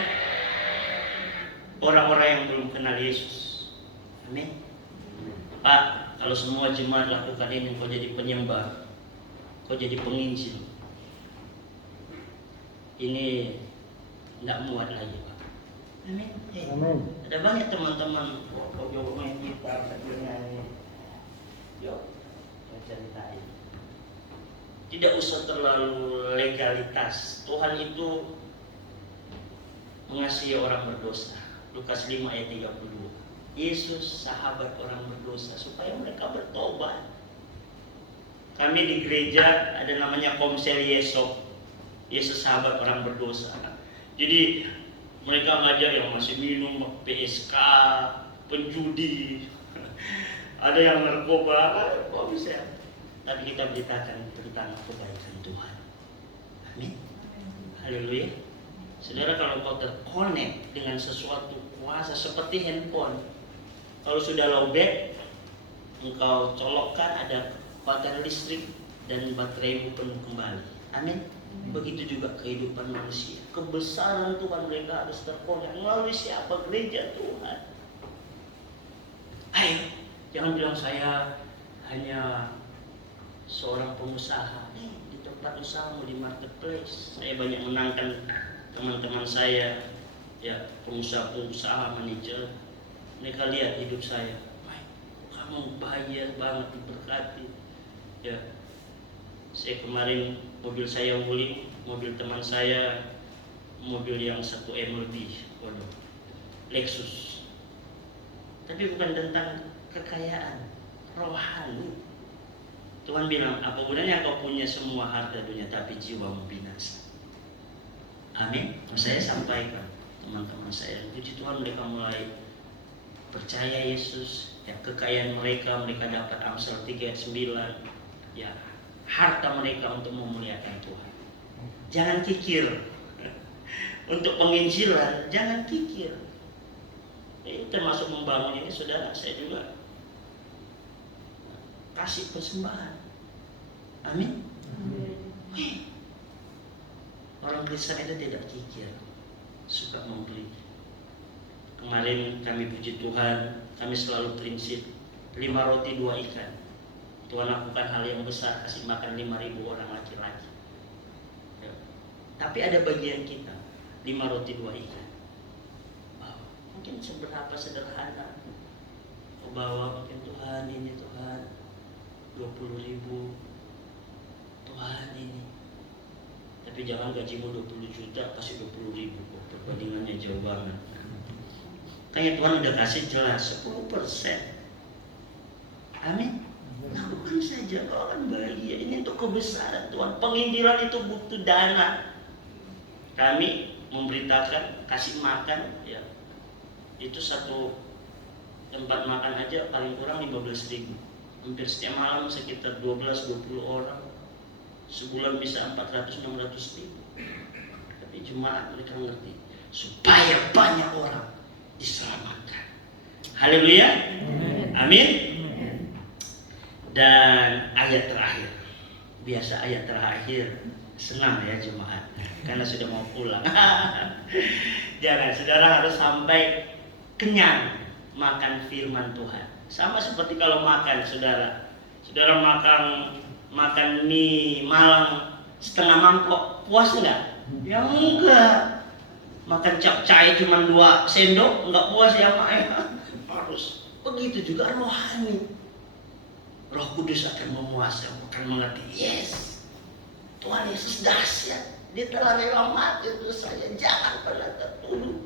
orang-orang yang belum kenal Yesus. Amin. Pak, kalau semua jemaat lakukan ini, kau jadi penyembah, kau jadi penginjil, ini tidak muat lagi, Pak. Amin. Amin. Ada banyak teman-teman, kau coba main gitar, sambil nyanyi. Yuk, saya ceritain. Tidak usah terlalu legalitas. Tuhan itu mengasihi orang berdosa. Lukas 5 ayat 32. Yesus sahabat orang berdosa supaya mereka bertobat. Kami di gereja ada namanya Komsel Yesop. Yesus sahabat orang berdosa. Jadi mereka ngajak yang masih minum, PSK, penjudi, ada yang narkoba, Komsel. Tapi kita beritakan tentang kebaikan Tuhan. Amin. Haleluya. Saudara, kalau kau terkonek dengan sesuatu kuasa seperti handphone, kalau sudah lowbat, engkau colokkan, ada kekuatan listrik dan bateraimu penuh kembali. Amin. Begitu juga kehidupan manusia. Kebesaran Tuhan mereka harus terkonek melalui siapa? Gereja Tuhan. Ayo, jangan bilang saya hanya seorang pengusaha. Di tempat usahamu, di marketplace, saya banyak menangkan teman-teman saya, ya, pengusaha-pengusaha, manajer. Mereka lihat hidup saya, kamu bahagia banget, diberkati. Ya, saya kemarin mobil saya nguling, mobil teman saya mobil yang 1M lebih, waduh, Lexus. Tapi bukan tentang kekayaan rohani. Tuhan bilang, apa gunanya kau punya semua harta dunia tapi jiwamu binasa. Amin. Saya sampaikan teman-teman saya, puji Tuhan mereka mulai percaya Yesus. Ya, kekayaan mereka dapat Amsal 3 ayat 9. Ya, harta mereka untuk memuliakan Tuhan. Jangan kikir. Untuk penginjilan jangan kikir. Ini termasuk membangun ini, saudara. Saya juga kasih persembahan. Amin. Orang Kristen itu tidak kikir, suka memberi. Kemarin kami puji Tuhan, kami selalu prinsip 5 roti 2 ikan. Tuhan lakukan hal yang besar, kasih makan 5.000 orang laki-laki. Ya. Tapi ada bagian kita, 5 roti 2 ikan. Wow, mungkin seberapa sederhana. Kau bawa mungkin Tuhan ini, Tuhan 20.000, Tuhan ini. Tapi jangan gajimu 20 juta, kasih 20.000. Perbandingannya jauh banget. Kayak Tuhan udah kasih jelas 10%. Amin. Lakukan saja, kau akan bahagia. Ini untuk kebesaran Tuhan. Penginjilan itu butuh dana. Kami memberitakan kasih makan, ya, itu satu tempat makan aja paling kurang 15.000. Hampir setiap malam sekitar 12-20 orang. Sebulan bisa 400-600.000. Tapi jemaat mereka ngerti supaya banyak orang diselamatkan. Haleluya. Amin. Dan ayat terakhir, biasa ayat terakhir senang ya jemaat, karena sudah mau pulang. Jangan, saudara harus sampai kenyang makan firman Tuhan. Sama seperti kalau makan, saudara makan mie Malang setengah mangkok, puas enggak? Ya enggak. Makan capcay cuma 2 sendok, enggak puas ya Mak. Harus. Begitu juga rohani. Roh Kudus akan memuasai, akan mengerti. Yes, Tuhan Yesus dahsyat. Dia telah rela mati untuk saya. Jangan pernah tertuduh.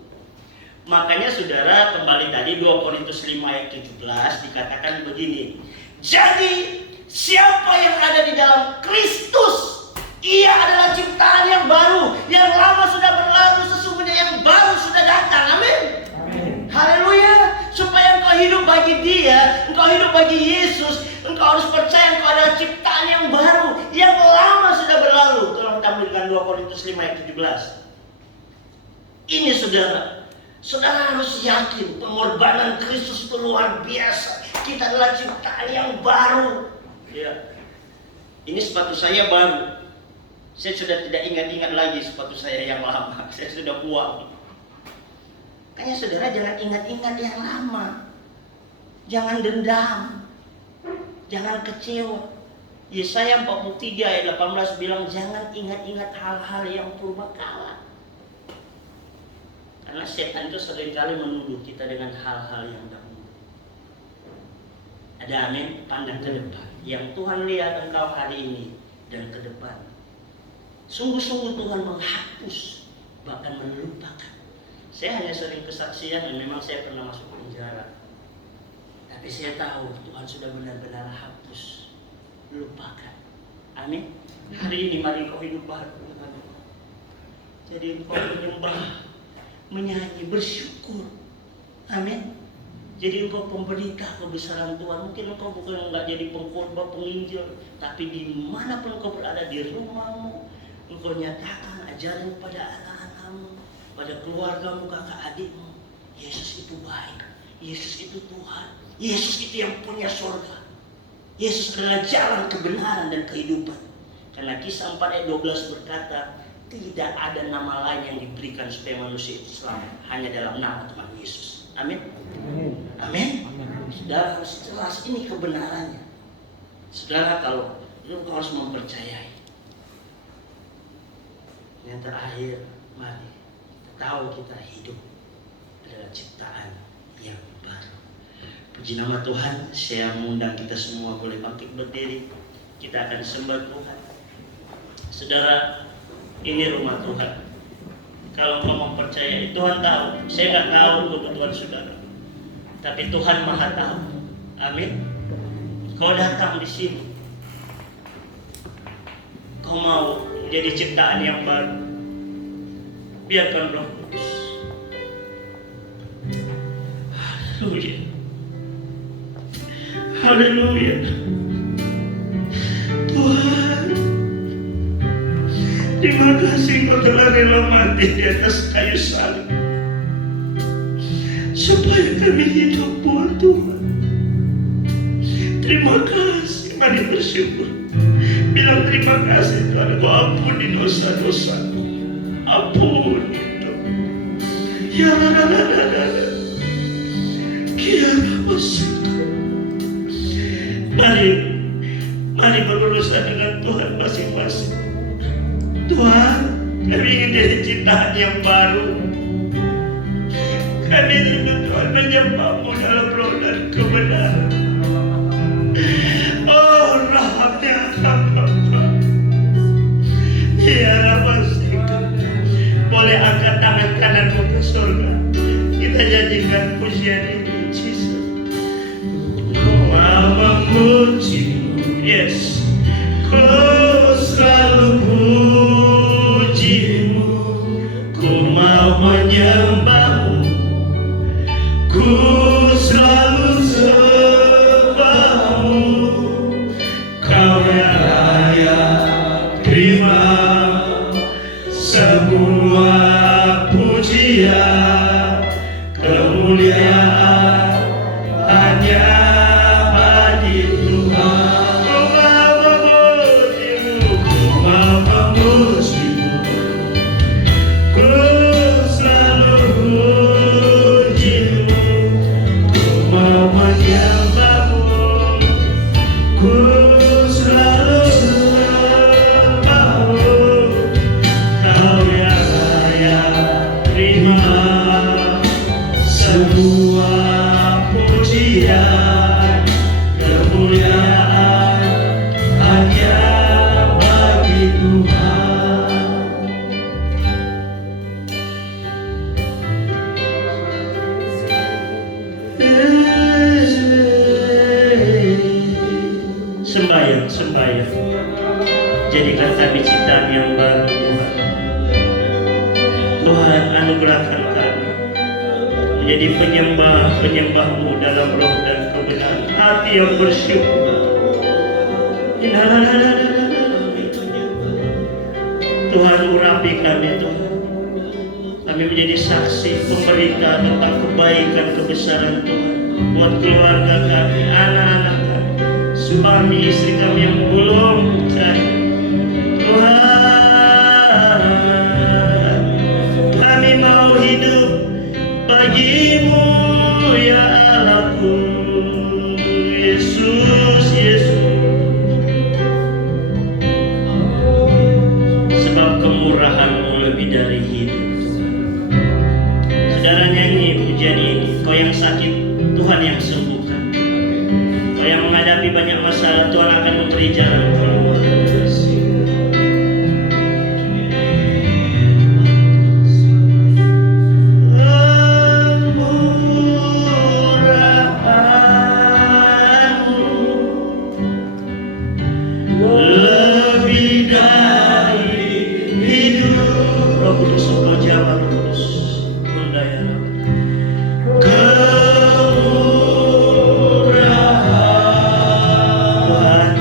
Makanya saudara, kembali tadi 2 Korintus 5 ayat 17 dikatakan begini. Jadi siapa yang ada di dalam Kristus, ia adalah ciptaan yang baru. Yang lama sudah berlalu, sesungguhnya yang baru sudah datang. Amin. Haleluya. Supaya engkau hidup bagi Dia, engkau hidup bagi Yesus, engkau harus percaya engkau adalah ciptaan yang baru. Yang lama sudah berlalu. Tolong tampilkan 2 Korintus 5 ayat 17. Ini saudara harus yakin pengorbanan Kristus itu luar biasa. Kita adalah ciptaan yang baru. Ya. Ini sepatu saya baru. Saya sudah tidak ingat-ingat lagi sepatu saya yang lama. Saya sudah buang. Makanya saudara jangan ingat-ingat yang lama. Jangan dendam. Jangan kecewa. Yesaya 43 ayat 18 bilang jangan ingat-ingat hal-hal yang purbakala. Karena setan itu seringkali menuduh kita dengan hal-hal yang dahulu. Ada amin, pandang ke depan. Yang Tuhan lihat engkau hari ini dan ke depan. Sungguh-sungguh Tuhan menghapus, bahkan melupakan. Saya hanya sering kesaksian dan memang saya pernah masuk penjara. Tapi saya tahu Tuhan sudah benar-benar hapus, lupakan. Amin. Hari ini mari kau hidup baru. Jadi engkau menyembah, menyanyi, bersyukur. Amin. Jadi engkau pemberita kebesaran Tuhan. Mungkin engkau bukan enggak jadi pengkhotbah, penginjil, tapi dimanapun engkau berada, di rumahmu, Engkau nyatakan, ajarin pada anak-anakmu, pada keluargamu, kakak adikmu, Yesus itu baik, Yesus itu Tuhan, Yesus itu yang punya surga. Yesus adalah jalan kebenaran dan kehidupan. Karena Kisah 4 ayat 12 berkata, tidak ada nama lain yang diberikan supaya manusia itu selamat, hanya dalam nama Tuhan Yesus. Amin. Amin. Saudara harus jelas ini kebenarannya. Saudara, kalau lu harus mempercayai. Yang terakhir, mari tahu kita hidup adalah ciptaan yang baru. Puji nama Tuhan. Saya mengundang kita semua boleh bangkit berdiri. Kita akan sembah Tuhan. Saudara, ini rumah Tuhan. Kalau kau mempercayai, Tuhan tahu. Saya nggak tahu kebutuhan saudara, tapi Tuhan Maha tahu. Amin. Kau datang di sini, kau mau menjadi ciptaan yang baru. Biarkan Roh Kudus. Haleluya. Haleluya. Tuhan, terima kasih Kau telah rela mati di atas kayu salib supaya kami hidup buat Tuhan. Terima kasih. Mari bersyukur. Bilang terima kasih Tuhan. Kau ampuni dosa-dosaku. Ampuni Tuhan. Ya Kiara masuk. Mari berurusan dengan Tuhan masing-masing. Tuhan, kami ingin jadi ciptaan yang baru. Kami rindu Tuhan menyembah-Mu dalam roh dan kebenaran. Oh, rahmatnya Bapa. Ya Rabbasika. Boleh angkat tangan kananmu ke surga. Kita jadikan pujian ini, Jesus. Ku mau memuji-Mu, yes. Ku selalu puji-Mu. Ku mau menyembah-Mu. Ku selalu sembah-Mu. Kau yang layak terima semua pujian, kemuliaan hanya bagi Tuhan. Ku mau memuji-Mu, ku mau memuji-Mu. Ku selalu puji-Mu. Ku mau menyembah-Mu. Ku selalu sembah-Mu. Kau yang layak terima semua pujian, kemuliaan hanya bagi Tuhan. Sembahyang. Jadikan kami ciptaan yang baru Tuhan. Tuhan, anugerahkan kami menjadi penyembah-Mu dalam roh dan kebenaran. Hati yang bersyukur. Tuhan, urapi kami Tuhan. Kami menjadi saksi pemberita tentang kebaikan kebesaran Tuhan buat keluarga kami, anak-anak kami, suami istri kami yang belum percaya. Tuhan, kami mau hidup bagi-Mu ya Allahku. Yesus, sebab kemurahan-Mu lebih dari hidup. Saudara nyanyi pujian ini. Kau yang sakit, Tuhan yang sembuhkan. Kau yang menghadapi banyak masalah, Tuhan akan memberi jalan keluar. Lebih dari hidup. Roh Kudus, Engkau jawab, Roh Kudus. Undaya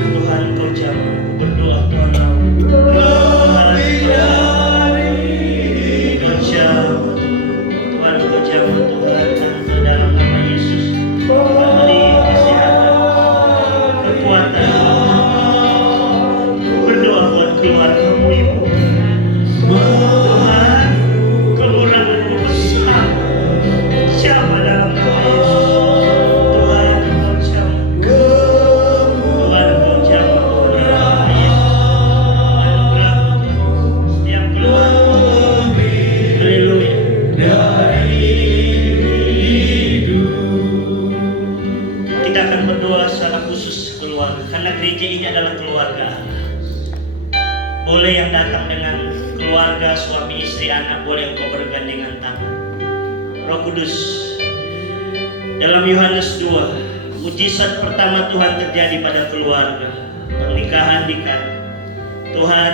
Tuhan, Engkau jawab. Berdoa Tuhan. Lebih gereja ini adalah keluarga Allah. Boleh yang datang dengan keluarga, suami, istri, anak, boleh engkau bergandengan tangan. Roh Kudus, dalam Yohanes 2, mujizat pertama Tuhan terjadi pada keluarga, pernikahan di Kana. Tuhan,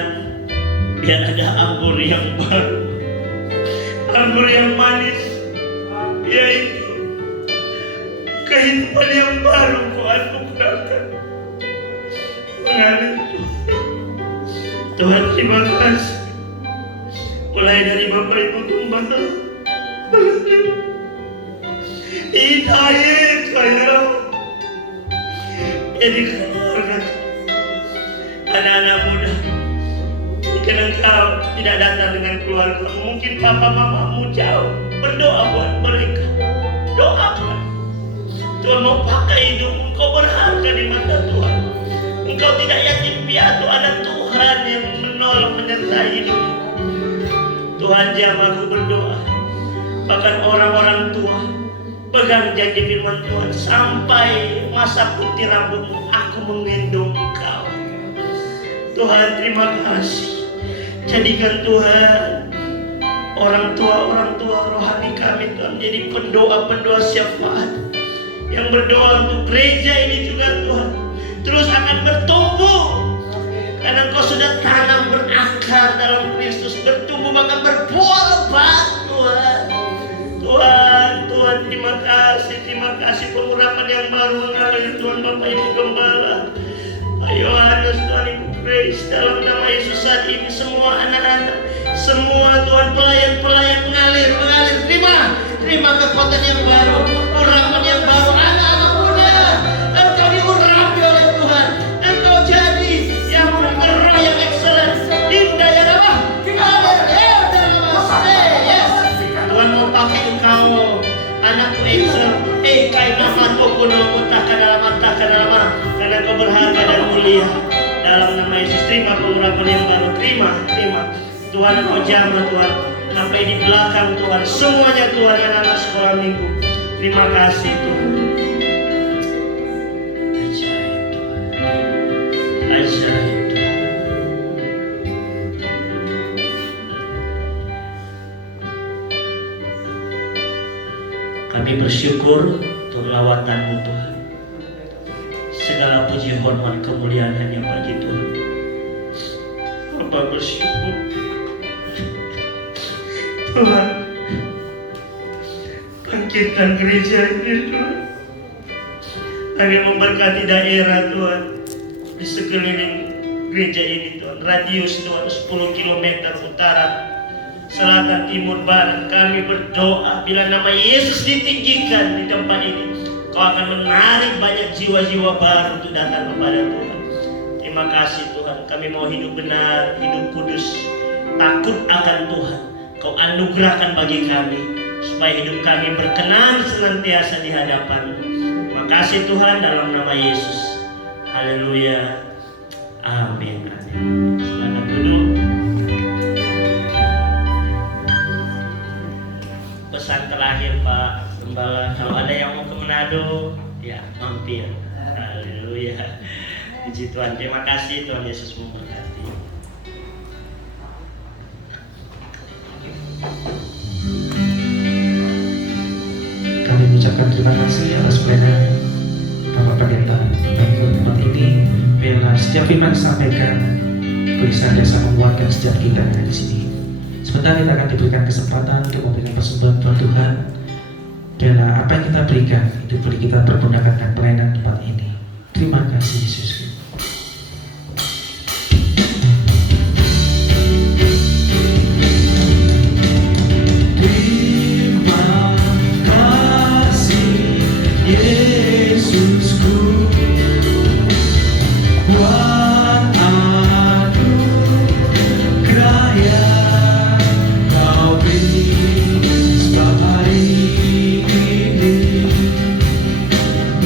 biar ada anggur yang baru, anggur yang manis, yaitu kehidupan yang baru kau anugerahkan mengalir. Tuhan, terima kasih. Mulai dari Bapak Ibu Gembala, hidayat saya jadi keluarga anak-anak muda. Mungkin engkau tidak datang dengan keluarga, mungkin papa mamamu jauh. Berdoa buat mereka, doakan. Tuhan mau pakai hidupmu, engkau berharga di mata Tuhan. Engkau tidak yatim piatu, ada Tuhan yang menolong menyertai hidupmu. Tuhan, jamahku berdoa, bahkan orang-orang tua pegang janji firman Tuhan, sampai masa putih rambutmu aku menggendong engkau. Tuhan, terima kasih. Jadikan Tuhan orang tua rohani kami, Tuhan, menjadi pendoa-pendoa syafaat yang berdoa untuk gereja ini juga, Tuhan, terus akan bertumbuh karena Engkau sudah tanam berakar dalam Kristus, bertumbuh bahkan berbuah lebat, Tuhan. Tuhan, terima kasih pengurapan yang baru mengalir Tuhan, Bapak Ibu Gembala, Yohanes, Tuhan, Ibu Grace, dalam nama Yesus saat ini semua anak-anak, semua Tuhan pelayan-pelayan mengalir, terima kekuatan yang baru, urapan yang baru, anak-anak muda, engkau diurapi oleh Tuhan, engkau jadi yang bergerak yang excellent, indah yang apa? Yes. Tuhan mau pakai engkau, anakku Excel, kai nama kuno utaka dalam karena engkau berharga dan mulia. Dalam nama Yesus, terima pengurapan yang baru, terima. Tuhan, engkau jamah Tuhan, sampai di belakang Tuhan, semuanya Tuhan, anak-anak sekolah minggu. Terima kasih Tuhan. Ajaib Tuhan. Kami bersyukur untuk lawatan-Mu Tuhan. Segala puji hormat kemuliaan hanya bagi Tuhan. Bapak bersyukur Tuhan, bangkitkan gereja ini Tuhan, kami memberkati daerah Tuhan di sekeliling gereja ini Tuhan, radius Tuhan 10 km utara, selatan, timur, barat. Kami berdoa bila nama Yesus ditinggikan di tempat ini, Kau akan menarik banyak jiwa-jiwa baru untuk datang kepada Tuhan. Terima kasih Tuhan, kami mau hidup benar, hidup kudus, takut akan Tuhan. Kau anugerahkan bagi kami supaya hidup kami berkenan senantiasa di hadapan-Mu. Terima kasih Tuhan, dalam nama Yesus. Haleluya. Amin. Silakan duduk. Pesan terakhir Pak Gembala, kalau ada yang mau ke Manado, ya mampir. Haleluya. Puji Tuhan, terima kasih, Tuhan Yesus memberkati. Kami mengucapkan terima kasih atas pelayanan Bapak Pendeta baik tempat ini. Biarlah setiap firman disampaikan boleh senantiasa menguatkan setiap kita di sini. Sebentar kita akan diberikan kesempatan untuk memberikan persembahan buat Tuhan. Biarlah apa yang kita berikan itu boleh kita pergunakan dengan pelayanan tempat ini. Terima kasih Yesus.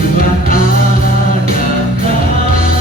Tuhan adalah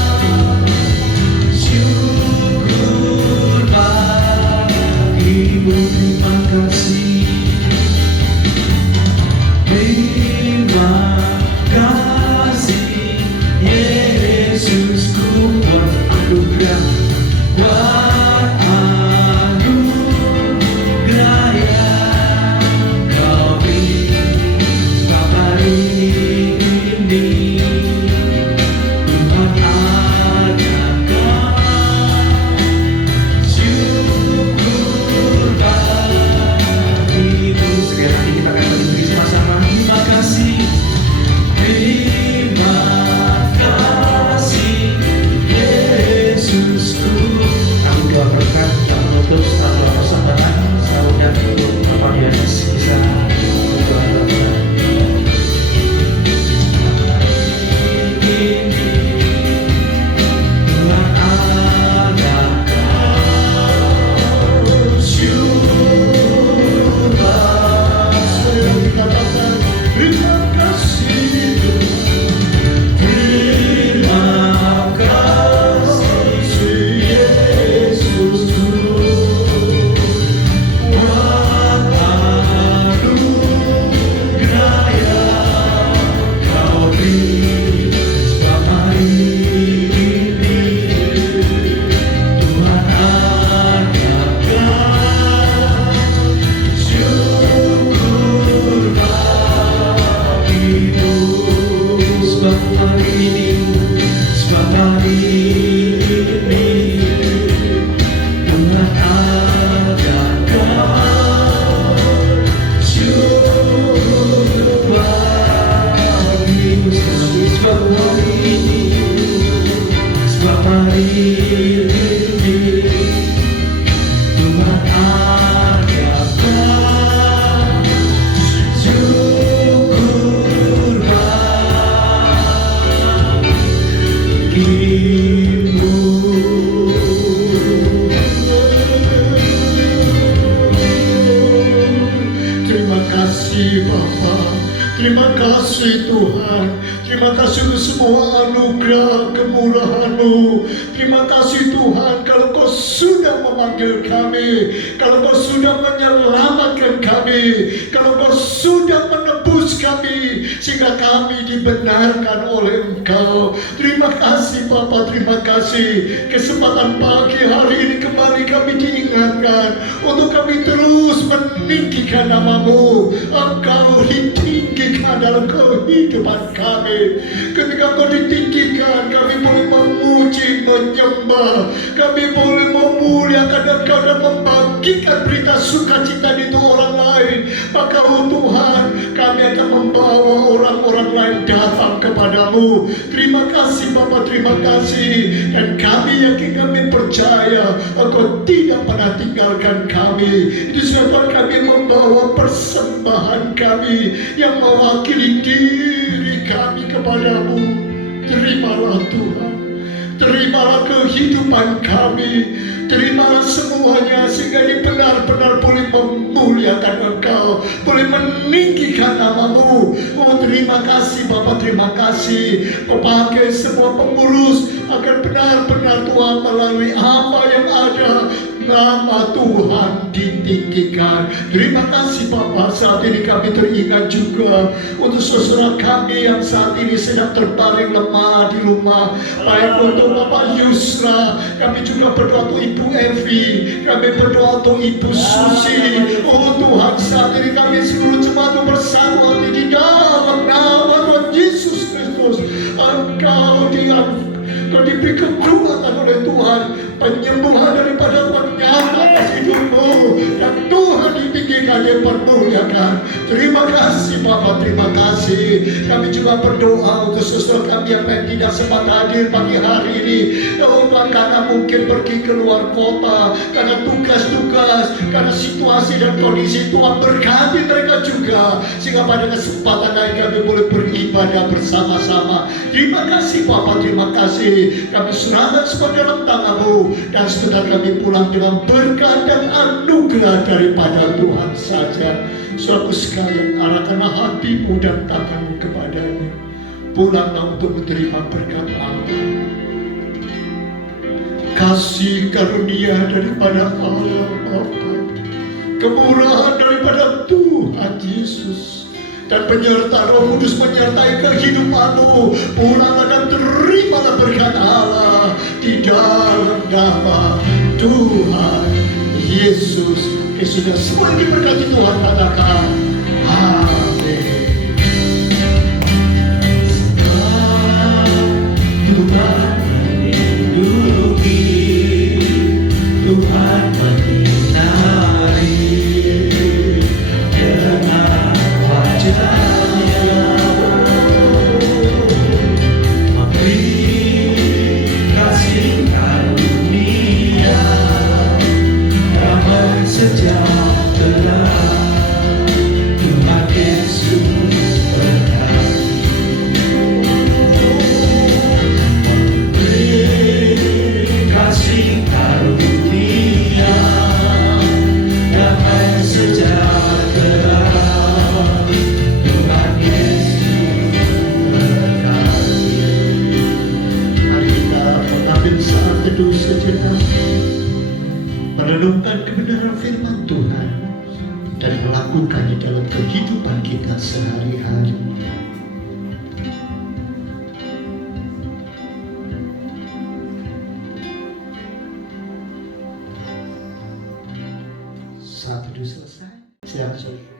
hari ini Tuhan adakan syukur bagimu. Terima kasih Bapa, terima kasih Tuhan, terima kasih untuk semua anugerah kemurahan-Mu. Terima kasih Tuhan kalau Kau sudah memanggil kami, kalau Kau sudah menyelamatkan kami, kalau Kau sudah menebus kami sehingga kami dibenarkan oleh Engkau. Terima kasih Bapa, terima kasih kesempatan pagi hari ini kembali kami diingatkan untuk kami terus meninggikan nama-Mu. Engkau ditinggikan dalam kehidupan kami. Ketika Engkau ditinggikan, kami boleh memuji, menyembah, kami boleh memuliakan Engkau dan membagikan berita sukacita itu orang lain. Maka Tuhan, kami akan membawa orang-orang lain datang kepadamu. Terima kasih Bapa, terima kasih. Dan kami yakin, kami percaya Engkau tidak pernah tinggalkan kami. Itu sebabnya kami membawa persembahan kami yang mewakili diri kami kepadamu. Terimalah Tuhan, terimalah kehidupan kami, terimalah semuanya sehingga ini benar-benar boleh memuliakan Engkau, boleh meninggikan nama-Mu. Oh terima kasih Bapa, terima kasih. Kau pakai semua pengurus agar benar-benar Tuhan melalui apa yang ada nama Tuhan ditinggikan. Terima kasih Bapa. Saat ini kami teringat juga untuk saudara kami yang saat ini sedang terbaring lemah di rumah. Baik untuk Bapak Yusra, kami juga berdoa untuk Ibu Evi, kami berdoa untuk Ibu Susi. Oh Tuhan, saat ini kami seluruh jemaat bersatu hati di dalam nama Tuhan Yesus Kristus. Engkau diberi kekuatan oleh Tuhan, penyembuhan daripada penyakit hidupmu, dan Tuhan ditinggikan, dipermuliakan. Terima kasih Bapa, terima kasih. Kami juga berdoa untuk saudara kami yang tidak sempat hadir pagi hari ini. Oh Tuhan, karena mungkin pergi ke luar kota, karena tugas-tugas, karena situasi dan kondisi, Tuhan berkati mereka juga, sehingga pada kesempatan lain kami boleh beribadah bersama-sama. Terima kasih Bapa, terima kasih. Kami serahkan semua dalam tangan-Mu, dan setelah kami pulang dengan berkat dan anugerah daripada Tuhan saja. Saudaraku sekalian, arahkanlah hatimu dan tanganmu kepadanya. Pulanglah untuk menerima berkat Allah, kasih karunia daripada Allah Bapa, kemurahan daripada Tuhan Yesus, dan penyertaan Roh Kudus menyertai kehidupanmu. Pulanglah dan terimalah berkat Allah di dalam nama Tuhan Yesus Kristus. Semua yang diberkati Tuhan katakan amin. Tuhan melindungi, Tuhan menyinari dengan wajah-Nya, memberi kasih karunia, damai sejahtera. Tuhan Yesus kasih karunia, damai sejahtera. Tuhan Yesus berkati. Mari kita mengambil saat teduh sejenak, merenungkan kebenaran firman Tuhan dan melakukannya dalam kehidupan kita sehari-hari. Saat teduh selesai, silakan saudara.